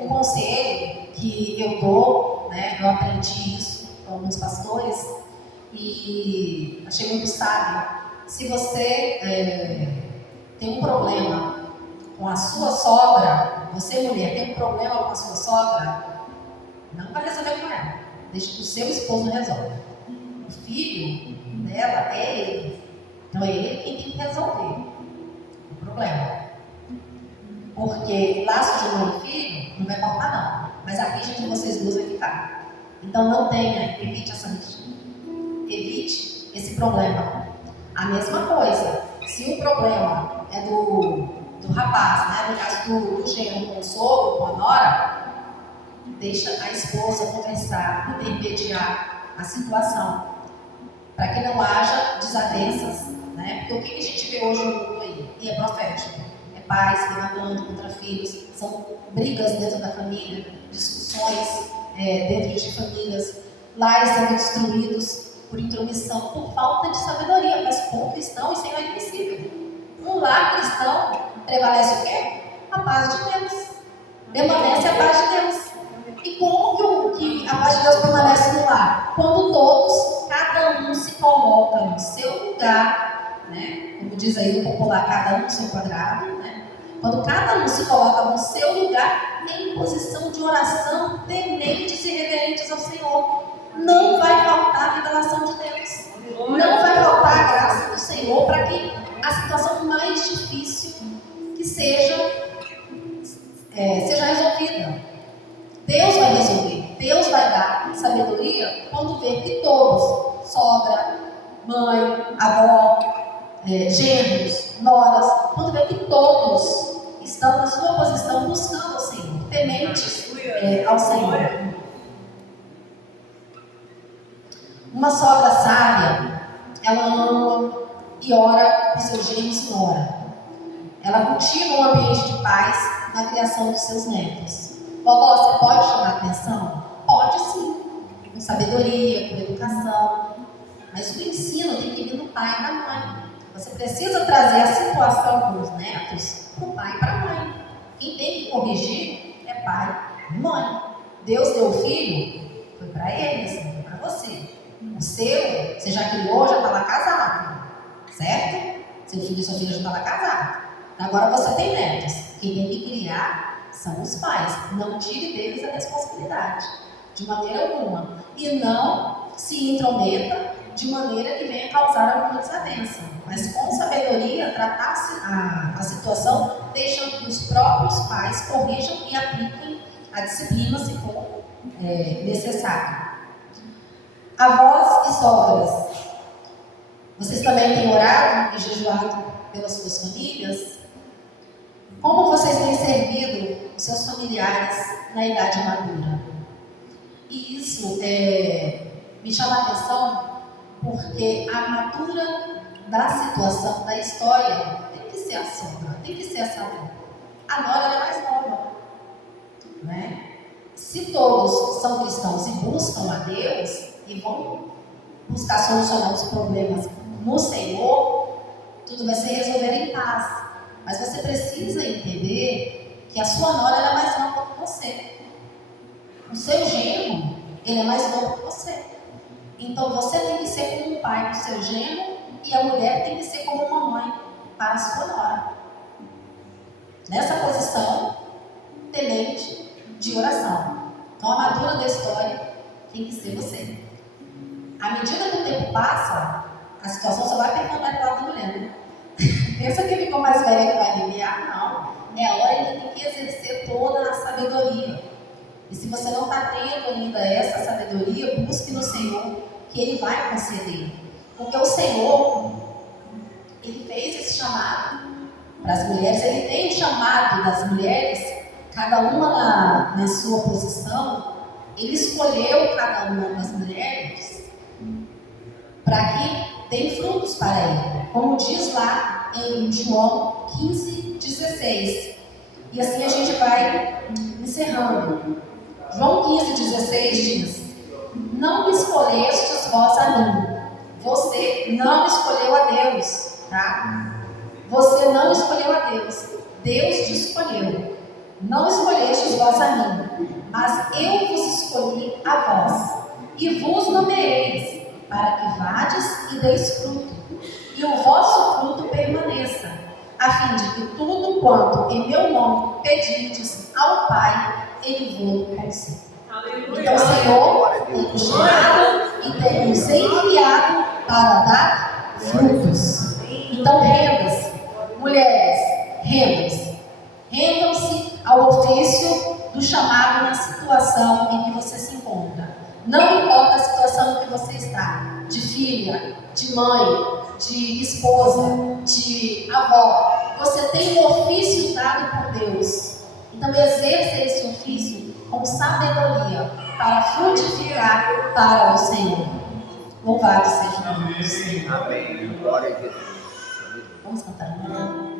Um conselho que eu dou, né, eu aprendi isso com alguns pastores e achei muito sábio. Se você tem um problema com a sua sogra, você mulher tem um problema com a sua sogra, não vai resolver com ela, deixa que o seu esposo resolve. O filho dela é ele, então é ele quem tem que resolver o problema. Porque laço de mãe e filho não vai faltar não, mas a rixa de vocês duas vai ficar. Então não evite essa rixa, evite esse problema. A mesma coisa, se o problema é do rapaz, né, no caso do genro com o sogro, com a nora, deixa a esposa conversar, intermediar a situação, para que não haja desavenças, né? Porque o que a gente vê hoje no mundo aí, e é profético, é pais se levantando contra filhos, são brigas dentro da família, discussões dentro de famílias, lares sendo destruídos por intromissão, por falta de sabedoria, mas com o cristão isso é inadmissível. Um lar cristão prevalece o quê? A paz de Deus. Permanece a paz de Deus. E como que a paz de Deus permanece no lar? Quando todos, cada um se coloca no seu lugar, né? Como diz aí no popular, cada um no seu quadrado, né? Quando cada um se coloca no seu lugar, em posição de oração, tementes e reverentes ao Senhor, não vai faltar a revelação de Deus. Não vai faltar a graça do Senhor para que a situação mais difícil que seja resolvida. Deus vai resolver, Deus vai dar sabedoria quando ver que todos, sogra, mãe, avó, genros, noras, quando ver que todos estão na sua posição buscando ao Senhor, tementes ao Senhor. Uma sogra sábia, ela ama e ora por seus genros e nora. Ela cultiva um ambiente de paz na criação dos seus netos. Vovó, você pode chamar atenção? Pode sim, com sabedoria, com educação. Mas o ensino tem que vir do pai e da mãe. Você precisa trazer a situação dos netos para o pai e para a mãe. Quem tem que corrigir é pai e mãe. Deus deu o filho, foi para eles, não foi para você. O seu, você já criou, já está lá casado, certo? Seu filho e sua filha já estão lá casados. Agora você tem netos. Quem tem que criar são os pais. Não tire deles a responsabilidade, de maneira alguma. E não se intrometa de maneira que venha causar alguma desavença. Mas com sabedoria, tratar a situação, deixando que os próprios pais corrijam e apliquem a disciplina se for necessário. Avós e sogras, vocês também têm orado e jejuado pelas suas famílias? Como vocês têm servido os seus familiares na idade madura? E isso me chama a atenção porque a madura da situação, da história, tem que ser a sogra, tem que ser essa avó. A nora é mais nova, né? Se todos são cristãos e buscam a Deus e vão buscar solucionar os problemas no Senhor, tudo vai se resolver em paz. Mas você precisa entender que a sua nora é mais nova que você. O seu genro, ele é mais novo que você. Então você tem que ser como um pai para o seu genro e a mulher tem que ser como uma mãe para a sua nora. Nessa posição, temente de oração. Então a madura da história tem que ser você. À medida que o tempo passa, a situação só vai ficando mais lado da mulher, né? Pensa que ficou mais velha que vai aliviar? Não. É a hora que tem que exercer toda a sabedoria. E se você não está tendo ainda essa sabedoria, busque no Senhor, que Ele vai conceder. Porque o Senhor, Ele fez esse chamado para as mulheres, Ele tem um chamado das mulheres, cada uma na sua posição. Ele escolheu cada uma das mulheres para que dê frutos para Ele. Como diz lá em João 15:16. E assim a gente vai encerrando. João 15:16 diz: não me escolhestes vós a mim. Você não escolheu a Deus, tá? Você não escolheu a Deus. Deus te escolheu. Não escolhestes vós a mim, mas eu vos escolhi a vós. E vos nomeeis, para que vades e deis fruto, e o vosso fruto permaneça, a fim de que tudo quanto em meu nome pedirdes ao Pai, Ele vos conceda. Então o Senhor tem nos chamado e tem nos enviado para dar frutos. Então renda-se, mulheres, rendam-se ao ofício do chamado na situação em que você se encontra. Não importa a situação em que você está, de filha, de mãe, de esposa, de avó, você tem um ofício dado por Deus. Então exerça esse ofício com sabedoria para frutificar para o Senhor. Louvado seja o nome do Senhor. Amém. Glória a Deus. Vamos cantar uma.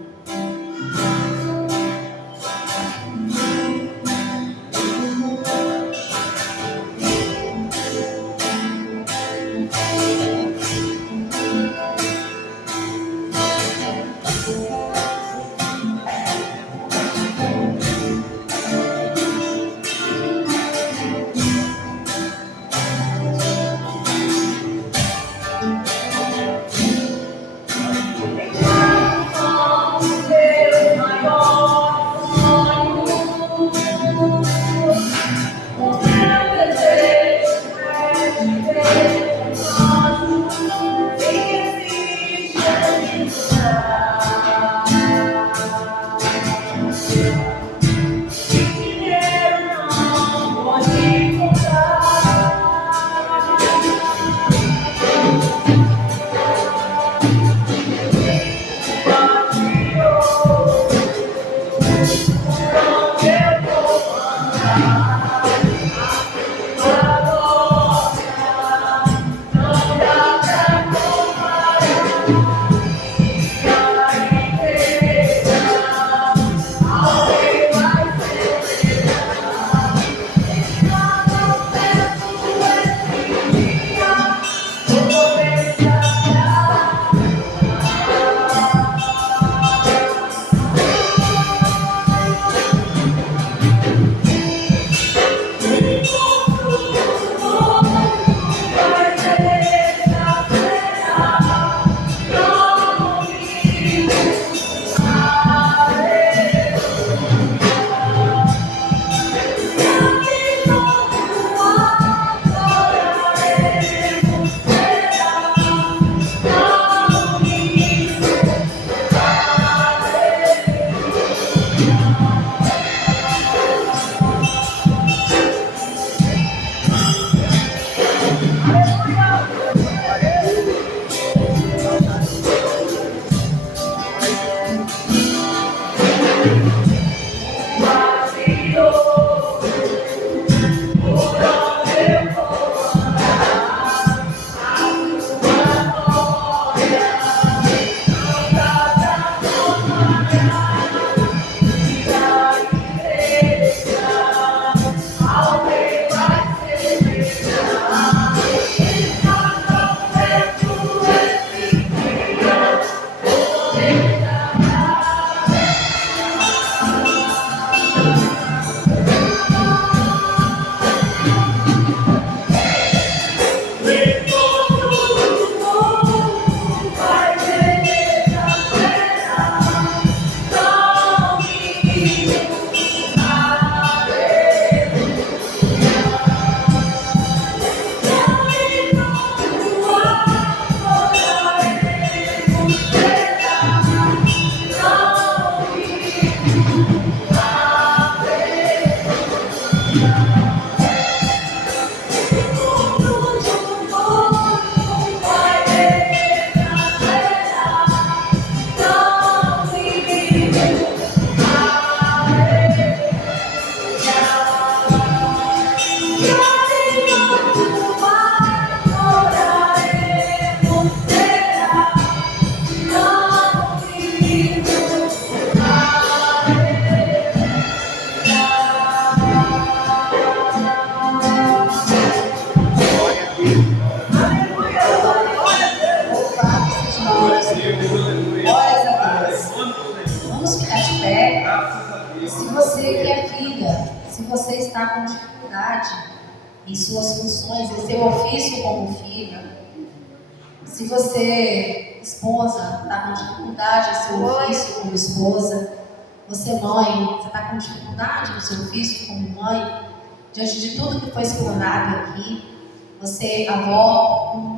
Você que é filha, se você está com dificuldade em suas funções, em seu ofício como filha, se você, esposa, está com dificuldade em seu ofício como esposa, você, mãe, você está com dificuldade no seu ofício como mãe, diante de tudo que foi explorado aqui, você, avó,